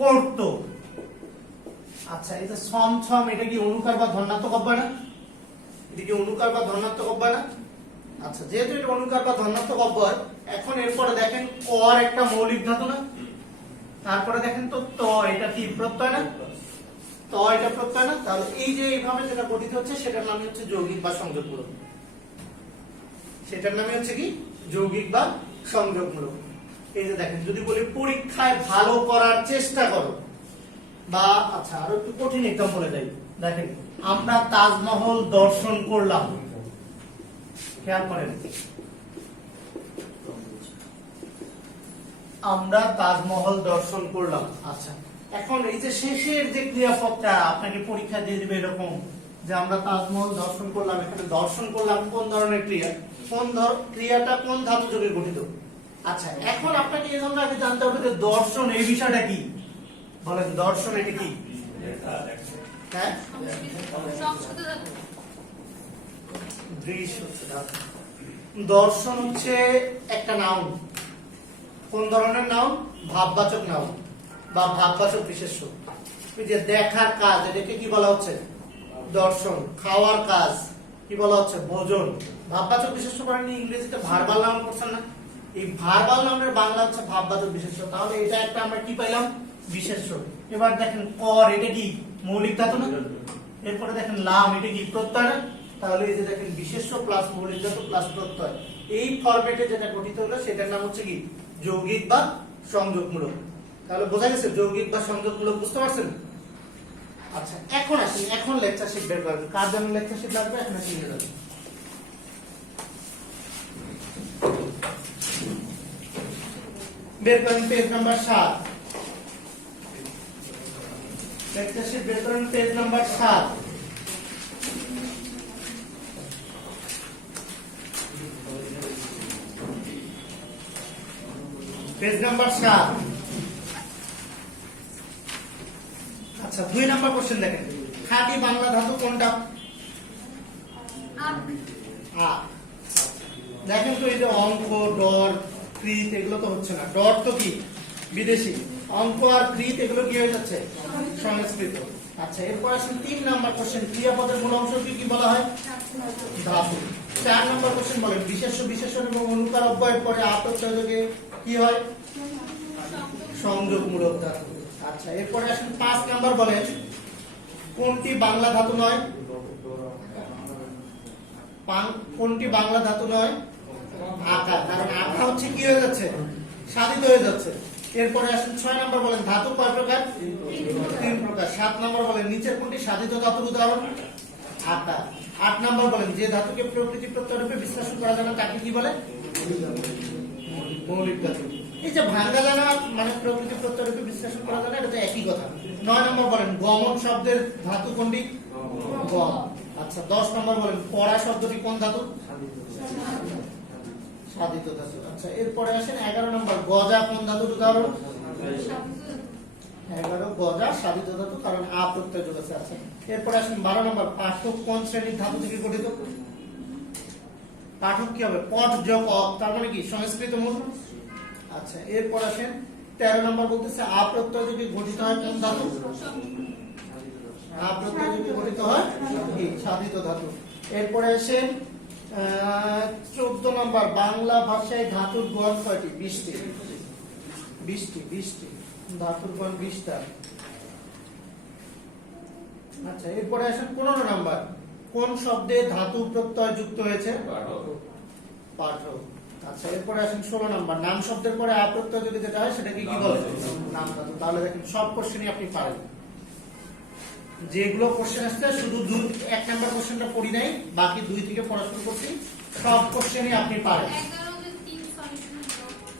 করতো। আচ্ছা এই যে ছম ছম, এটা কি অনুকার বা ধনাত্মক অব্যয় না? এটা কি অনুকার বা ধনাত্মক অব্যয় না? আচ্ছা যেহেতু এটা অনুকার বা ধনাত্মক অব্যয়, এখন এরপরে দেখেন কর একটা মৌলিক ধাতু না? তারপরে দেখেন তো ত, এটা কি প্রত্যয় না? ত এটা প্রত্যয় না? তাহলে এই যে এইভাবে যেটা গঠিত হচ্ছে সেটার নামই হচ্ছে যৌগিক বা সংযোগমূলক। সেটার নামই হচ্ছে কি যৌগিক বা সংযোগমূলক। এই যে দেখেন, যদি বলি পরীক্ষায় ভালো করার চেষ্টা করো, বা আচ্ছা আরো একটু কঠিন এক্সাম্পলে যাই, দেখেন আমরা তাজমহল দর্শন করলাম, খেয়াল করেন আমরা তাজমহল দর্শন করলাম। আচ্ছা এখন এই যে শেষের যে ক্রিয়াপদটা আপনাকে পরীক্ষা দিয়ে দিবে এরকম, যে আমরা তাজমহল দর্শন করলাম, এখানে দর্শন করলাম কোন ধরনের ক্রিয়া, ক্রিয়াটা কোন ধাতু যোগে গঠিত। আচ্ছা এখন আপনাকে এই জন্য আগে জানতে হবে যে দর্শন এই বিষয়টা কি, বলেন দর্শন এটা কি? হ্যাঁ দৃশ্য হচ্ছে ধাতু। দর্শন হচ্ছে একটা নাউন। কোন ধরনের নাউন? ভাববাচক নাউন বা ভাববাচক বিশেষ্য। এই যে দেখার কাজ, এটাকে কি বলা হচ্ছে? দর্শন। খাওয়ার কাজ কি বলা হচ্ছে? ভোজন। ভাববাচক বিশেষ্য করেননি, ইংরেজিতে ভার্বাল নাউন করছেন না? এই ভার্বাল নাউনের বাংলা হচ্ছে ভাববাচক বিশেষ্য। তাহলে এটা একটা আমরা কি পাইলাম? বিশেষ্য। এবার দেখেন কর, এটা কি মৌলিক ধাতু না? এরপরে দেখেন লাম, এটা কি প্রত্যয় না? তাহলে এই যে দেখেন বিশেষ্য প্লাস মৌলিক ধাতু প্লাস প্রত্যয়, এই ফরম্যাটে যেটা গঠিত হলো সেটার নাম হচ্ছে কি যৌগিক বা সংযোগমূলক। তাহলে বোঝা গেছে যৌগিক বা সংযোগমূলক, বুঝতে পারছেন? আচ্ছা এখন আসেন, এখন লেকচার শিট বের করবেন। কার জন্য লেকচার শিট লাগবে এখন শিখে যাবেন। বের করেন পেজ নাম্বার 7। লেকচার শিট বের করেন পেজ নাম্বার 7। Page number 7। আচ্ছা 2 নাম্বার কোশ্চেন দেখেন, খাঁটি বাংলা ধাতু কোনটা? আ। দেখেন তো এই যে অঙ্ক, ডর, কৃত এগুলো তো হচ্ছে না। ডর তো কি বিদেশি, অঙ্ক আর কৃত এগুলো কি হয়ে যাচ্ছে? সংস্কৃত। আচ্ছা এরপর আসেন 3 নাম্বার কোশ্চেন, ক্রিয়াপদের মূল অংশকে কি বলা হয়? ধাতু। 4 নাম্বার কোশ্চেন বলেন বিশেষ্য বিশেষণ এবং অনুকার অব্যয়ের পরে আ প্রত্যয় যোগে কি হয়? সংযোগমূলক ধাতু। আচ্ছা এরপরে আসেন 5 নাম্বার বলেন কোনটি বাংলা ধাতু নয়? কোনটি বাংলা ধাতু নয়? আকা। কারণ আকা হচ্ছে কি হয়ে যাচ্ছে? সাধিত হয়ে যাচ্ছে। এরপরে আসেন 6 নাম্বার বলেন ধাতু কয় প্রকার? 3 প্রকার। 7 নাম্বার বলেন নিচের কোনটি সাধিত ধাতুর উদাহরণ? আকা। 8 নাম্বার বলেন যে ধাতুকে প্রকৃতি প্রত্যয় রূপে বিশ্লেষণ করা যায় না তাকে কি বলে? মৌলিক ধাতু। এই যে ভাঙ্গা জানা মানে প্রকৃতি প্রত্যয় রূপে বিশ্লেষণ করা যায় না, এটা তো একই কথা। 9 নম্বর বলেন গমন শব্দের ধাতু কোনটি? গম। আচ্ছা 10 নম্বর বলেন পড়া শব্দটি কোন ধাতু? সাধিত ধাতু। আচ্ছা এরপরে আসেন 11 নম্বর গজা কোন ধাতুর উদাহরণ? 11 গজা সাধিত ধাতু, কারণ আ প্রত্যয় যোগ আছে। আচ্ছা এরপরে আসেন 12 নম্বর পাঠক কোন শ্রেণীর ধাতু থেকে গঠিত? পাঠক কি হবে? পঠ যোগ অ, তার মানে কি সংস্কৃত মূল। আচ্ছা এরপর আসেন 13 নম্বর বলতেছে আ প্রত্যয় যোগে গঠিত হয় কোন ধাতু? আ প্রত্যয় যোগে গঠিত হয় কি সাধিত ধাতু। এরপরে আসেন 14 নম্বর বাংলা ভাষায় ধাতুর গণ কয়টি? 20টি। 20টি ধাতুর গণ 20টা। আচ্ছা এরপরে আসেন 15 নম্বর কোন শব্দে ধাতু প্রত্যয় যুক্ত হয়েছে? পাঠক। আচ্ছা এরপরে আসেন 16 নম্বর নাম শব্দের পরে আ প্রত্যয় যদি যেটা হয় সেটাকে কি বলে? নাম ধাতু। তাহলে দেখেন সব কোশ্চেনই আপনি পারেন। যেগুলো কোশ্চেন আসছে শুধু 1 নাম্বার কোশ্চেনটা পড়ি নাই, বাকি 2 থেকে পড়াশোনা করছি, সব কোশ্চেনই আপনি পারেন।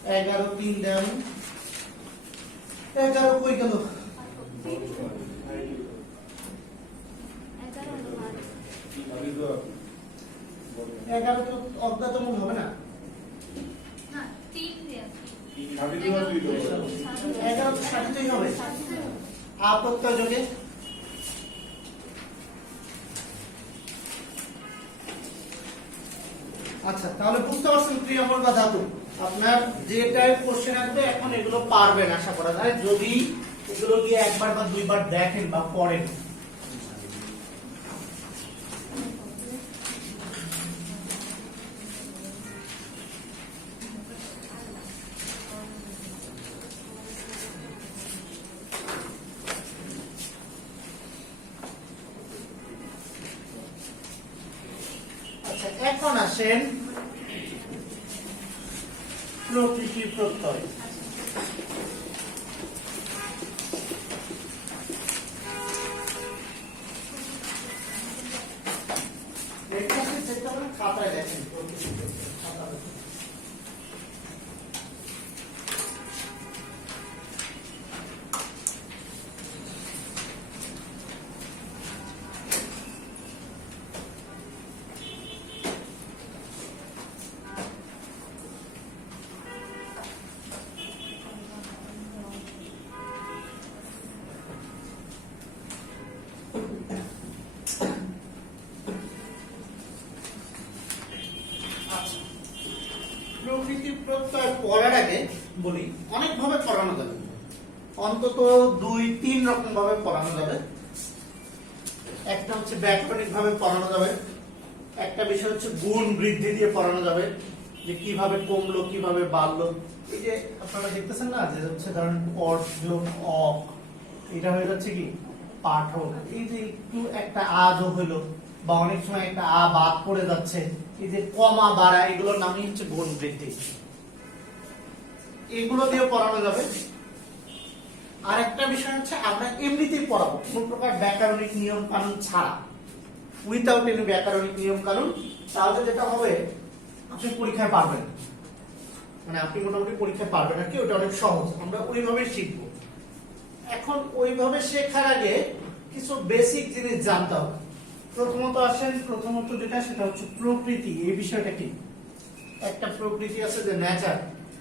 11 3 দেন 11 কই গেল? 11 তো অজ্ঞাত মূল হবে না? 11 তো সাধিতই হবে। আ প্রত্যয় যোগে আচ্ছা, তাহলে বুঝতে পারছেন ক্রিয়ামূল বা ধাতু আপনার যে টাইপ কোশ্চেন আসবে এখন এগুলো পারবেন আশা করা যায় যদি এগুলো গিয়ে একবার বা দুইবার দেখেন বা পড়েন। আচ্ছা, এখন আসেন প্রকৃতি প্রত্যয়। খাতায় দেখেন প্রকৃতি প্রত্যয়, খাতা দেখেন। প্রকৃতি প্রত্যয় পড়ার আগে বলি অনেক ভাবে পড়ানো যাবে, অন্তত 2-3 রকম ভাবে পড়ানো যাবে। একটা হচ্ছে ব্যাকরণিক ভাবে পড়ানো যাবে, একটা বিষয় হচ্ছে গুণ বৃদ্ধি দিয়ে পড়ানো যাবে, যে কিভাবে কমলো কিভাবে বাড়লো। এই যে আপনারা দেখতেছেন না যে হচ্ছে ধরেন পট যোগ অক, এটা হয়ে যাচ্ছে কি পাঠক। এই যে একটু একটা আ যোগ হইলো বা অনেক সময় একটা আ বাদ পড়ে যাচ্ছে, এই যে কমা বাড়া, এগুলোর নামই হচ্ছে গুণ বৃদ্ধি। এগুলো দিয়ে পড়ানো যাবে। আর একটা বিষয় হচ্ছে আমরা এমনিতেই পড়াবো কোন প্রকার ব্যাকরণিক নিয়ম কানুন ছাড়া, উইথাউট এনি ব্যাকরণিক নিয়ম কানুন। তাহলে যেটা হবে আপনি পরীক্ষায় পারবেন, মানে আপনি মোটামুটি পরীক্ষায় পারবেন আর কি, ওটা অনেক সহজ। আমরা ওইভাবে শিখবো। এখন ওইভাবে শেখার আগে কিছু বেসিক জিনিস জানতে হবে। প্রথমত আসেন, প্রথমত যেটা সেটা হচ্ছে প্রকৃতি। এই বিষয়টা কি? একটা প্রকৃতি আছে যে নেচার,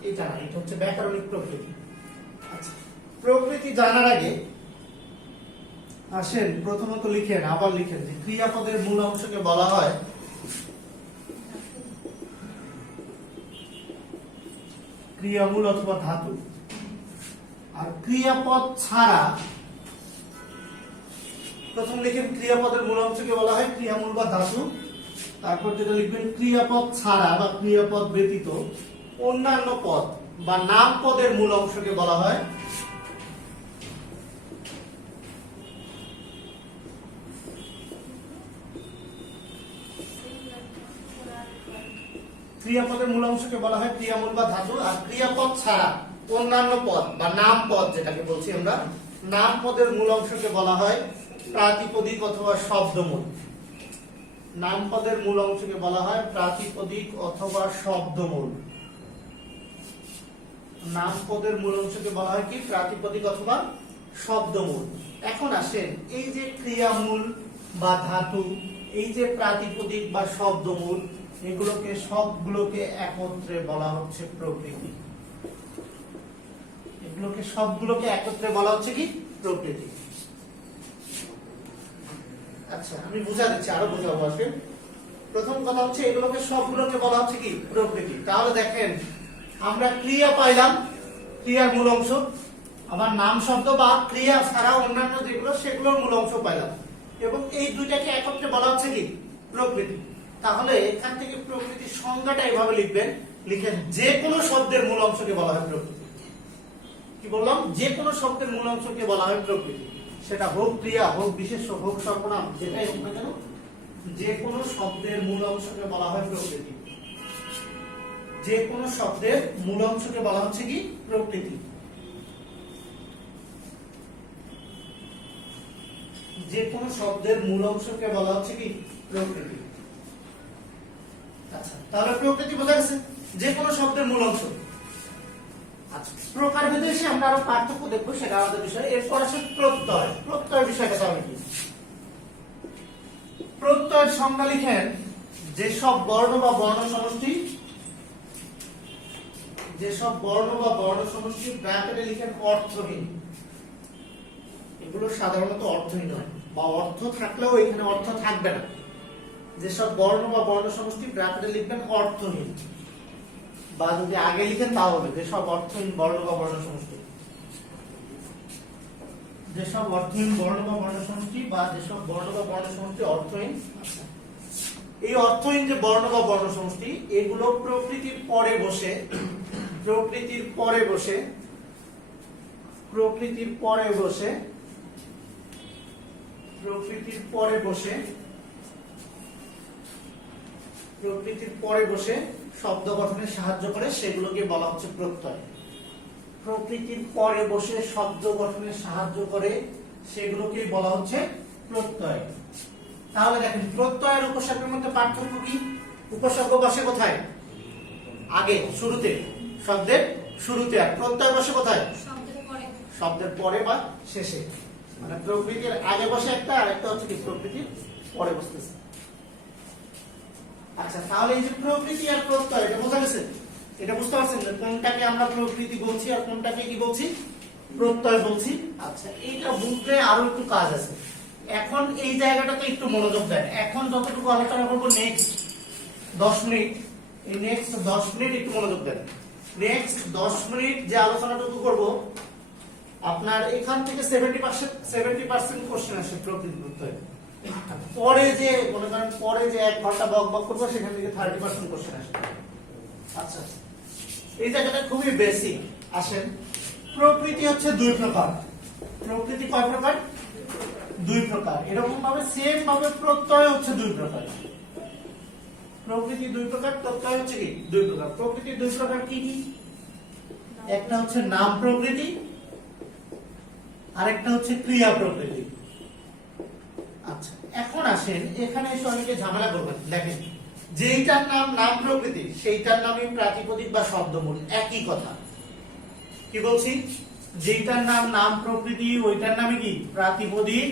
এটা না, এটা হচ্ছে ব্যাকরণিক প্রকৃতি। আচ্ছা, প্রকৃতি জানার আগে আসেন প্রথমত লিখেন, আবার লিখেন যে ক্রিয়াপদের মূল অংশকে বলা হয় ক্রিয়ামূল অথবা ধাতু। আর ক্রিয়াপদ ছাড়া, প্রথম লিখেন ক্রিয়াপদের মূল অংশকে বলা হয় ক্রিয়ামূল বা ধাতু। তারপর যেটা লিখবেন ক্রিয়াপদ ছাড়া বা ক্রিয়াপদ ব্যতীত অন্যান্য পদ বা নাম পদের মূল অংশকে বলা হয় ক্রিয়াপদের মূল অংশকে বলা হয় ক্রিয়ামূল বা ধাতু। আর ক্রিয়াপদ ছাড়া অন্যান্য পদ বা নাম পদ যেটাকে বলছি আমরা, নাম পদের মূল অংশকে বলা হয় প্রাতিপদিক অথবা শব্দমূল। নাম পদের মূল অংশকে বলা হয় প্রাতিপদিক অথবা শব্দমূল। নাম পদের মূল অংশকে বলা হয় কি? প্রাতিপদিক অথবা শব্দমূল। এখন আসেন এই যে ক্রিয়ামূল বা ধাতু, এই যে প্রাতিপদিক বা শব্দমূল, এগুলোকে সবগুলোকে একত্রে বলা হচ্ছে প্রকৃতি। এগুলোকে সবগুলোকে একত্রে বলা হচ্ছে কি? প্রকৃতি। আচ্ছা, আমি বুঝা দিচ্ছি, আরো বোঝাবো আজকে। প্রথম কথা হচ্ছে এগুলোকে সবগুলোকে বলা হচ্ছে কি? প্রকৃতি। তাহলে দেখেন আমরা ক্রিয়া পাইলাম, ক্রিয়ার মূল অংশ, আবার নাম শব্দ বা ক্রিয়া ছাড়া অন্যান্য যেগুলো সেগুলোর মূল অংশ পাইলাম, এবং এই দুইটাকে একত্রে বলা হচ্ছে কি? প্রকৃতি। তাহলে এখান থেকে প্রকৃতির সংজ্ঞাটা এইভাবে লিখবেন, লিখেন যে কোনো শব্দের মূল অংশকে বলা হয় প্রকৃতি। কি বললাম? যে কোনো শব্দের মূল অংশকে বলা হয় প্রকৃতি, সেটা হোক ক্রিয়া, হোক বিশেষ্য, হোক সর্বনাম, যেটাই হোক না কেন, যে কোনো শব্দের মূল অংশকে বলা হয় প্রকৃতি। যে কোনো শব্দের মূল অংশকে বলা হচ্ছে কি? প্রকৃতি। যে কোনো শব্দের মূল অংশকে বলা হচ্ছে কি? প্রকৃতি। আচ্ছা, তাহলে প্রকৃতি বোঝা গেছে, যে কোনো শব্দের মূল অংশ। আচ্ছা, প্রকারভেদে এসে আমরা আরো পার্থক্য দেখবো, সেটা আমাদের বিষয়। এরপর আসে প্রত্যয়। প্রত্যয় বিষয়টা তাহলে কি? প্রত্যয়ের সংজ্ঞা লিখেন যেসব বর্ণ বা বর্ণ সমষ্টি, যেসব বর্ণ বা বর্ণ সমষ্টি ব্র্যাকেটে লিখেন অর্থহীন। এগুলো সাধারণত অর্থহীন হয়, বা অর্থ থাকলেও এখানে অর্থ থাকবে না। যেসব বর্ণ বা বর্ণ সমষ্টি ব্র্যাকেটে লিখবেন অর্থহীন, বা যদি আগে লিখেন তাও হবে যেসব অর্থহীন বর্ণ বা বর্ণ সমষ্টি, যেসব অর্থহীন বর্ণ বা বর্ণ সমষ্টি, বা যেসব বর্ণ বা বর্ণ সমষ্টি অর্থহীন। আচ্ছা, এই অর্থহীন যে বর্ণ বা বর্ণ সমষ্টি এগুলো প্রকৃতির পরে বসে, প্রকৃতির পরে বসে, প্রকৃতির পরে বসে, প্রকৃতির পরে বসে, প্রকৃতির পরে বসে শব্দ গঠনে সাহায্য করে, সেগুলোকে বলা হচ্ছে প্রত্যয়। প্রকৃতির পরে বসে শব্দ গঠনে সাহায্য করে, সেগুলোকে বলা হচ্ছে প্রত্যয়। তাহলে দেখেন প্রত্যয়ের উপসর্গের মধ্যে পার্থক্য কি? উপসর্গ বসে কোথায়? আগে, শুরুতে, শব্দের শুরুতে। আর প্রত্যয় বসে কোথায়? শব্দের পরে বা শেষে। মানে প্রকৃতির আগে বসে একটা, আর একটা হচ্ছে কি প্রকৃতির পরে বসতেছে। আচ্ছা, তাহলে এই যে প্রকৃতি আর প্রত্যয়, এটা বোঝা গেছে? এটা বুঝতে পারছেন যে কোনটাকে আমরা প্রকৃতি বলছি আর কোনটাকে কি বলছি? প্রত্যয় বলছি। আচ্ছা, এইটা বুঝতে আরো একটু কাজ আছে। এখন এই জায়গাটাতে একটু মনোযোগ দেন। এখন যতটুকু আলোচনা করবো নেক্সট 10 মিনিট, এই নেক্সট 10 মিনিট একটু মনোযোগ দেন। নেক্সট 10 মিনিট যে আলোচনাটুকু করব, আপনার এখান থেকে 70% কোশ্চেন আসে প্রকৃতি প্রত্যয়। পরে যে মনে করেন পরে যে 1 ঘন্টা বক করবো, সেখান থেকে 30% কোশ্চেন আসে। আচ্ছা, এই জায়গাটা খুবই বেসিক। আসেন, প্রকৃতি হচ্ছে 2 প্রকার। প্রকৃতি কয় প্রকার? 2 প্রকার। এরকম ভাবে সেম ভাবে প্রত্যয় হচ্ছে 2 প্রকার। প্রকৃতি 2 প্রকার, প্রত্যয় হচ্ছে কি 2 প্রকার। প্রকৃতি 2 প্রকার কি কি? একটা হচ্ছে নাম প্রকৃতি, আরেকটা হচ্ছে ক্রিয়া প্রকৃতি। আচ্ছা, এখন আসেন, এখানে এসে অনেকে ঝামেলা করবেন। দেখেন, যেইটার নাম নাম প্রকৃতি সেইটার নামই প্রাতিপদিক বা শব্দমূল, একই কথা। কি বলছি? যেইটার নাম নাম প্রকৃতি ওইটার নামে কি প্রাতিপদিক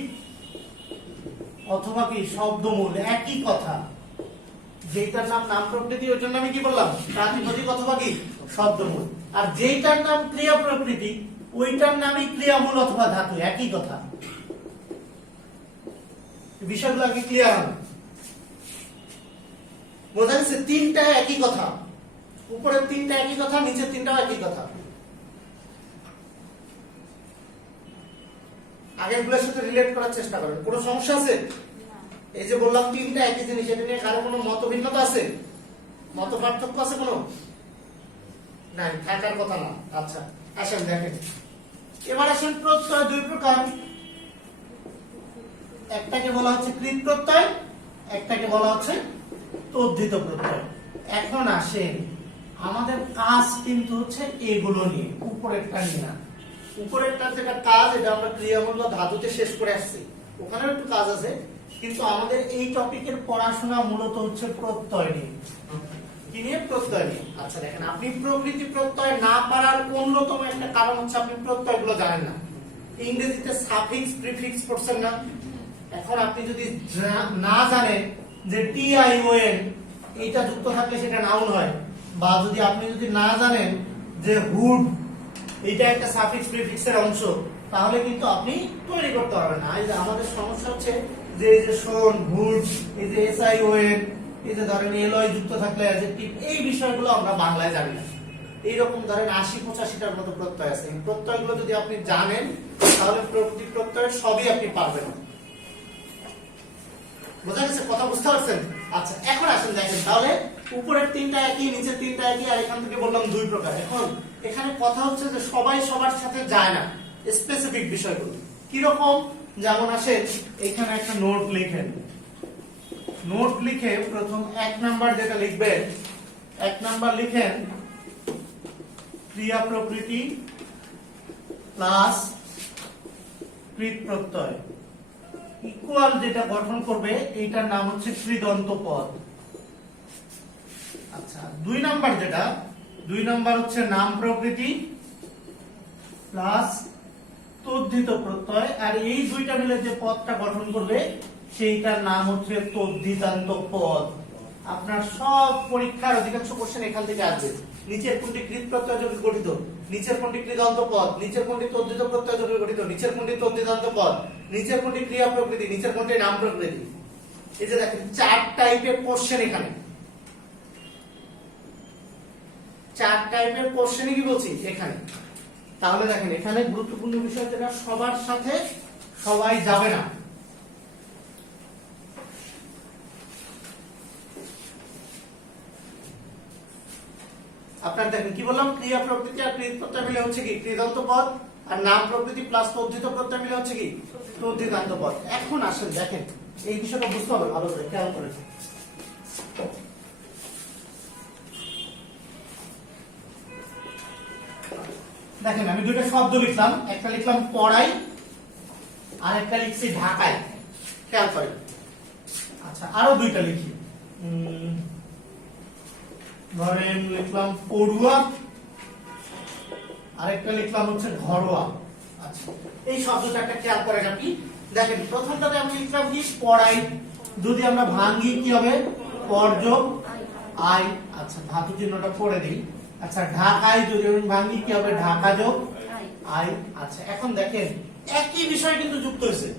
অথবা কি শব্দমূল, একই কথা। যেইটার নাম নাম প্রকৃতি ওইটার নামে কি বললাম? প্রাতিপদিক অথবা কি শব্দমূল। আর যেইটার নাম ক্রিয়া প্রকৃতি ওইটার নামই ক্রিয়ামূল অথবা ধাতু, একই কথা। বিষয়গুলো কি ক্লিয়ার হবে? বোঝা গেছে? 3টা একই কথা, উপরের 3টা একই কথা, নিচের 3টাও একই কথা। আগেরগুলোর সাথে রিলেট করার চেষ্টা করেন। কোনো সমস্যা আছে? এই যে বললাম 3টা একই জিনিস, এটা নিয়ে কারো কোনো মতভিন্নতা আছে? মত পার্থক্য আছে কোনো? নাই, থাকার কথা না। আচ্ছা, আসেন দেখেন, এবার আসেন প্রত্যয় 2 প্রকার। একটাকে বলা হচ্ছে কৃত প্রত্যয়, একটাকে বলা হচ্ছে তদ্ধিত প্রত্যয়। এখন আসেন, আমাদের কাজ কিন্তু হচ্ছে এগুলো নিয়ে, উপরেরটা নিয়ে না। উপরেরটা যেটা কাজ, এটা আমরা ক্রিয়ামূল বা ধাতুতে শেষ করে আসছি, ওখানেও একটু কাজ আছে, কিন্তু আমাদের এই টপিকের পড়াশোনা মূলত হচ্ছে প্রত্যয় নিয়ে। কি নিয়ে? প্রত্যয় নিয়ে। আচ্ছা দেখেন, আপনি প্রকৃতি প্রত্যয় না পারার অন্যতম একটা কারণ হচ্ছে আপনি প্রত্যয়গুলো জানেন না। ইংরেজিতে সাফিক্স প্রিফিক্স পড়ছেন না। এখন আপনি যদি না জানেন যে টিআইওএন এইটা যুক্ত থাকলে সেটা নাউন হয়, বা যদি না জানেন যে হুড এটা একটা সাফিক্স প্রিফিক্সের অংশ, তাহলে কিন্তু আপনি তৈরি করতে পারবেন না। এই যে আমাদের সমস্যা হচ্ছে যে এই যে শোন, হুড, এই যে এসআইওএন, এই যে ধরেন এলয় যুক্ত থাকলে অ্যাডজেক্টিভ, এই বিষয়গুলো আমরা বাংলায় জানি না। এইরকম ধরেন 80-85টার মতো প্রত্যয় আছে। এই প্রত্যয়গুলো যদি আপনি জানেন তাহলে প্রকৃতি প্রত্যয় সবই আপনি পারবেন। বোঝা গেছে? কথা বুঝতে পারছেন? আচ্ছা, এখন আসেন দেখেন, তাহলে উপরের 3টা একই, নিচের 3টা একই, আর এখান থেকে বললাম 2 প্রকার। এখন এখানে কথা হচ্ছে যে সবাই সবার সাথে যায় না, স্পেসিফিক বিষয়গুলো কিরকম। যেমন আসেন, এখানে একটা নোট লিখেন। নোট লিখে প্রথম 1 নাম্বার যেটা লিখবেন, 1 নাম্বার লিখেন ক্রিয়া প্রকৃতি প্লাস কৃত প্রত্যয় ইকুয়াল যেটা গঠন করবে এইটার নাম হচ্ছে কৃদন্ত পদ। আচ্ছা, 2 নাম্বার যেটা, 2 নাম্বার হচ্ছে নাম প্রকৃতি প্লাস তদ্ধিত প্রত্যয়, আর এই 2টা মিলে যে পদটা গঠন করবে সেইটার নাম হচ্ছে তদ্ধিতান্ত পদ। আপনার সব পরীক্ষার অধিকাংশ কোশ্চেন এখান থেকে আসবে। নিচের কোনটি কৃত প্রত্যয় যোগে গঠিত, নিচের কোনটি কৃদন্ত পদ, নিচের কোনটি তদ্ধিত প্রত্যয় যোগে গঠিত, নিচের কোনটি তদ্ধিতান্ত পদ, নিচের কোনটি ক্রিয়া প্রকৃতি, নিচের কোনটি নাম প্রকৃতি। এই যে দেখেন 4 টাইপের কোশ্চেন এখানে, 4 টাইপের কোশ্চেনই কি বলছি এখানে। তাহলে দেখেন এখানে গুরুত্বপূর্ণ বিষয় যেটা সবার সাথে সবাই যাবে না। আপনার দেখেন কি বললাম, ক্রিয়া প্রকৃতি আর কৃত প্রত্যয় মিলে হচ্ছে কি কৃদন্ত পদ, আর নাম প্রকৃতি প্লাস তদ্ধিত প্রত্যয় মিলে হচ্ছে কি তদ্ধিতান্ত পদ। এখন আসেন দেখেন এই বিষয়টা বুঝতে হবে ভালো করে, খেয়াল করে। দেখেন আমি দুইটা শব্দ লিখলাম, একটা লিখলাম পড়াই আর একটা লিখছি ঢাকায়, খেয়াল করেন। আচ্ছা আরো দুইটা লিখি, ধরেন লিখলাম পড়ুয়া, আরেকটা লিখলাম হচ্ছে ঘরোয়া। আচ্ছা এই শব্দটা একটা খেয়াল করেন আপনি। দেখেন প্রথমটাতে আমি লিখলাম কি পড়াই, যদি আমরা ভাঙি কি হবে পর যোগ আই। আচ্ছা ধাতু চিহ্নটা পড়ে দিই। আচ্ছা ঢাকায় যদি আমি ভাঙি কি হবে ঢাকা যোগ আই। আচ্ছা এখন দেখেন একই বিষয় কিন্তু যুক্ত হয়েছে,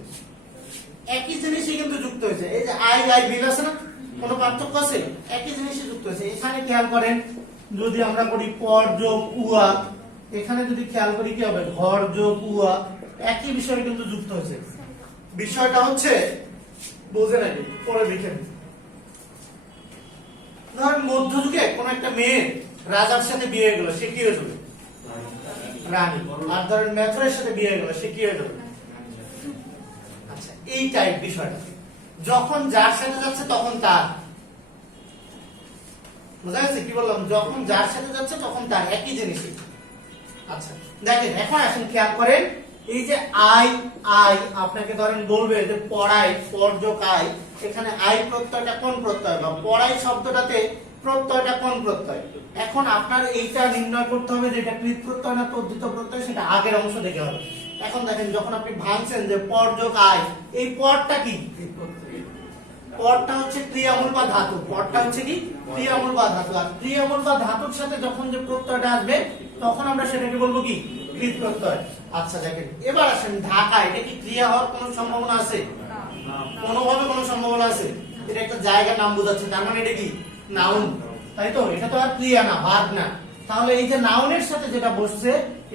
একই জিনিসই কিন্তু যুক্ত হয়েছে। এই যে আই আই বিল আছে না, কোনো পার্থক্য আছে? একই জিনিসই যুক্ত হয়েছে। এখানে খেয়াল করেন যদি আমরা করি পর যোগ উয়া, এখানে যদি খেয়াল করি কি হবে ঘর যোগ উয়া, একই বিষয় কিন্তু যুক্ত হয়েছে। বিষয়টা হচ্ছে বুঝে নাকি পরে লিখেন। ধরেন মধ্যযুগে কোন একটা মেয়ে রাজার সাথে বিয়ে হয়ে গেল, সে কি হয়ে যাবে রানী। আর ধরেন মেথরের সাথে বিয়ে হয়ে গেল, সে কি হয়ে যাবে। আচ্ছা এই টাইপ বিষয়টা, যখন যার সাথে যাচ্ছে তখন তার, বুঝা গেছে কি বললাম, যখন যার সাথে যাচ্ছে তখন তার, একই জিনিসই। আচ্ছা দেখেন এখন আসুন খেয়াল করেন, এই যে আই আই আপনাকে ধরেন বলবে যে পড়াই পর যোগ আই, এখানে আই প্রত্যয়টা কোন প্রত্যয়, বা পড়াই শব্দটাতে প্রত্যয়টা কোন প্রত্যয়। এখন আপনার এইটা নির্ণয় করতে হবে যে এটা কৃত প্রত্যয় না তদ্ধিত প্রত্যয়, সেটা আগের অংশ দেখে হবে। এখন দেখেন যখন আপনি ভাঙছেন যে পর যোগ আই, এই পরটা কি, পরটা হচ্ছে ক্রিয়ামূল বা ধাতু, পরটা হচ্ছে কি ক্রিয়ামূল বা ধাতু। আর ক্রিয়ামূল বা ধাতুর সাথে যখন যে প্রত্যয়টা আসবে তখন আমরা সেটাকে বলবো কি কৃত প্রত্যয়। আচ্ছা দেখেন এবার আসেন ঢাকা, এটা কি ক্রিয়া হওয়ার কোনো সম্ভাবনা আছে? কোনোভাবে কোনো সম্ভাবনা আছে? এটা একটা জায়গার নাম বোঝাচ্ছে, তার মানে এটা কি নাউন, তাই তো? এটা তো আর ক্রিয়া না, ভার্ব না। তাহলে এই যে নাউনের সাথে যেটা বসছে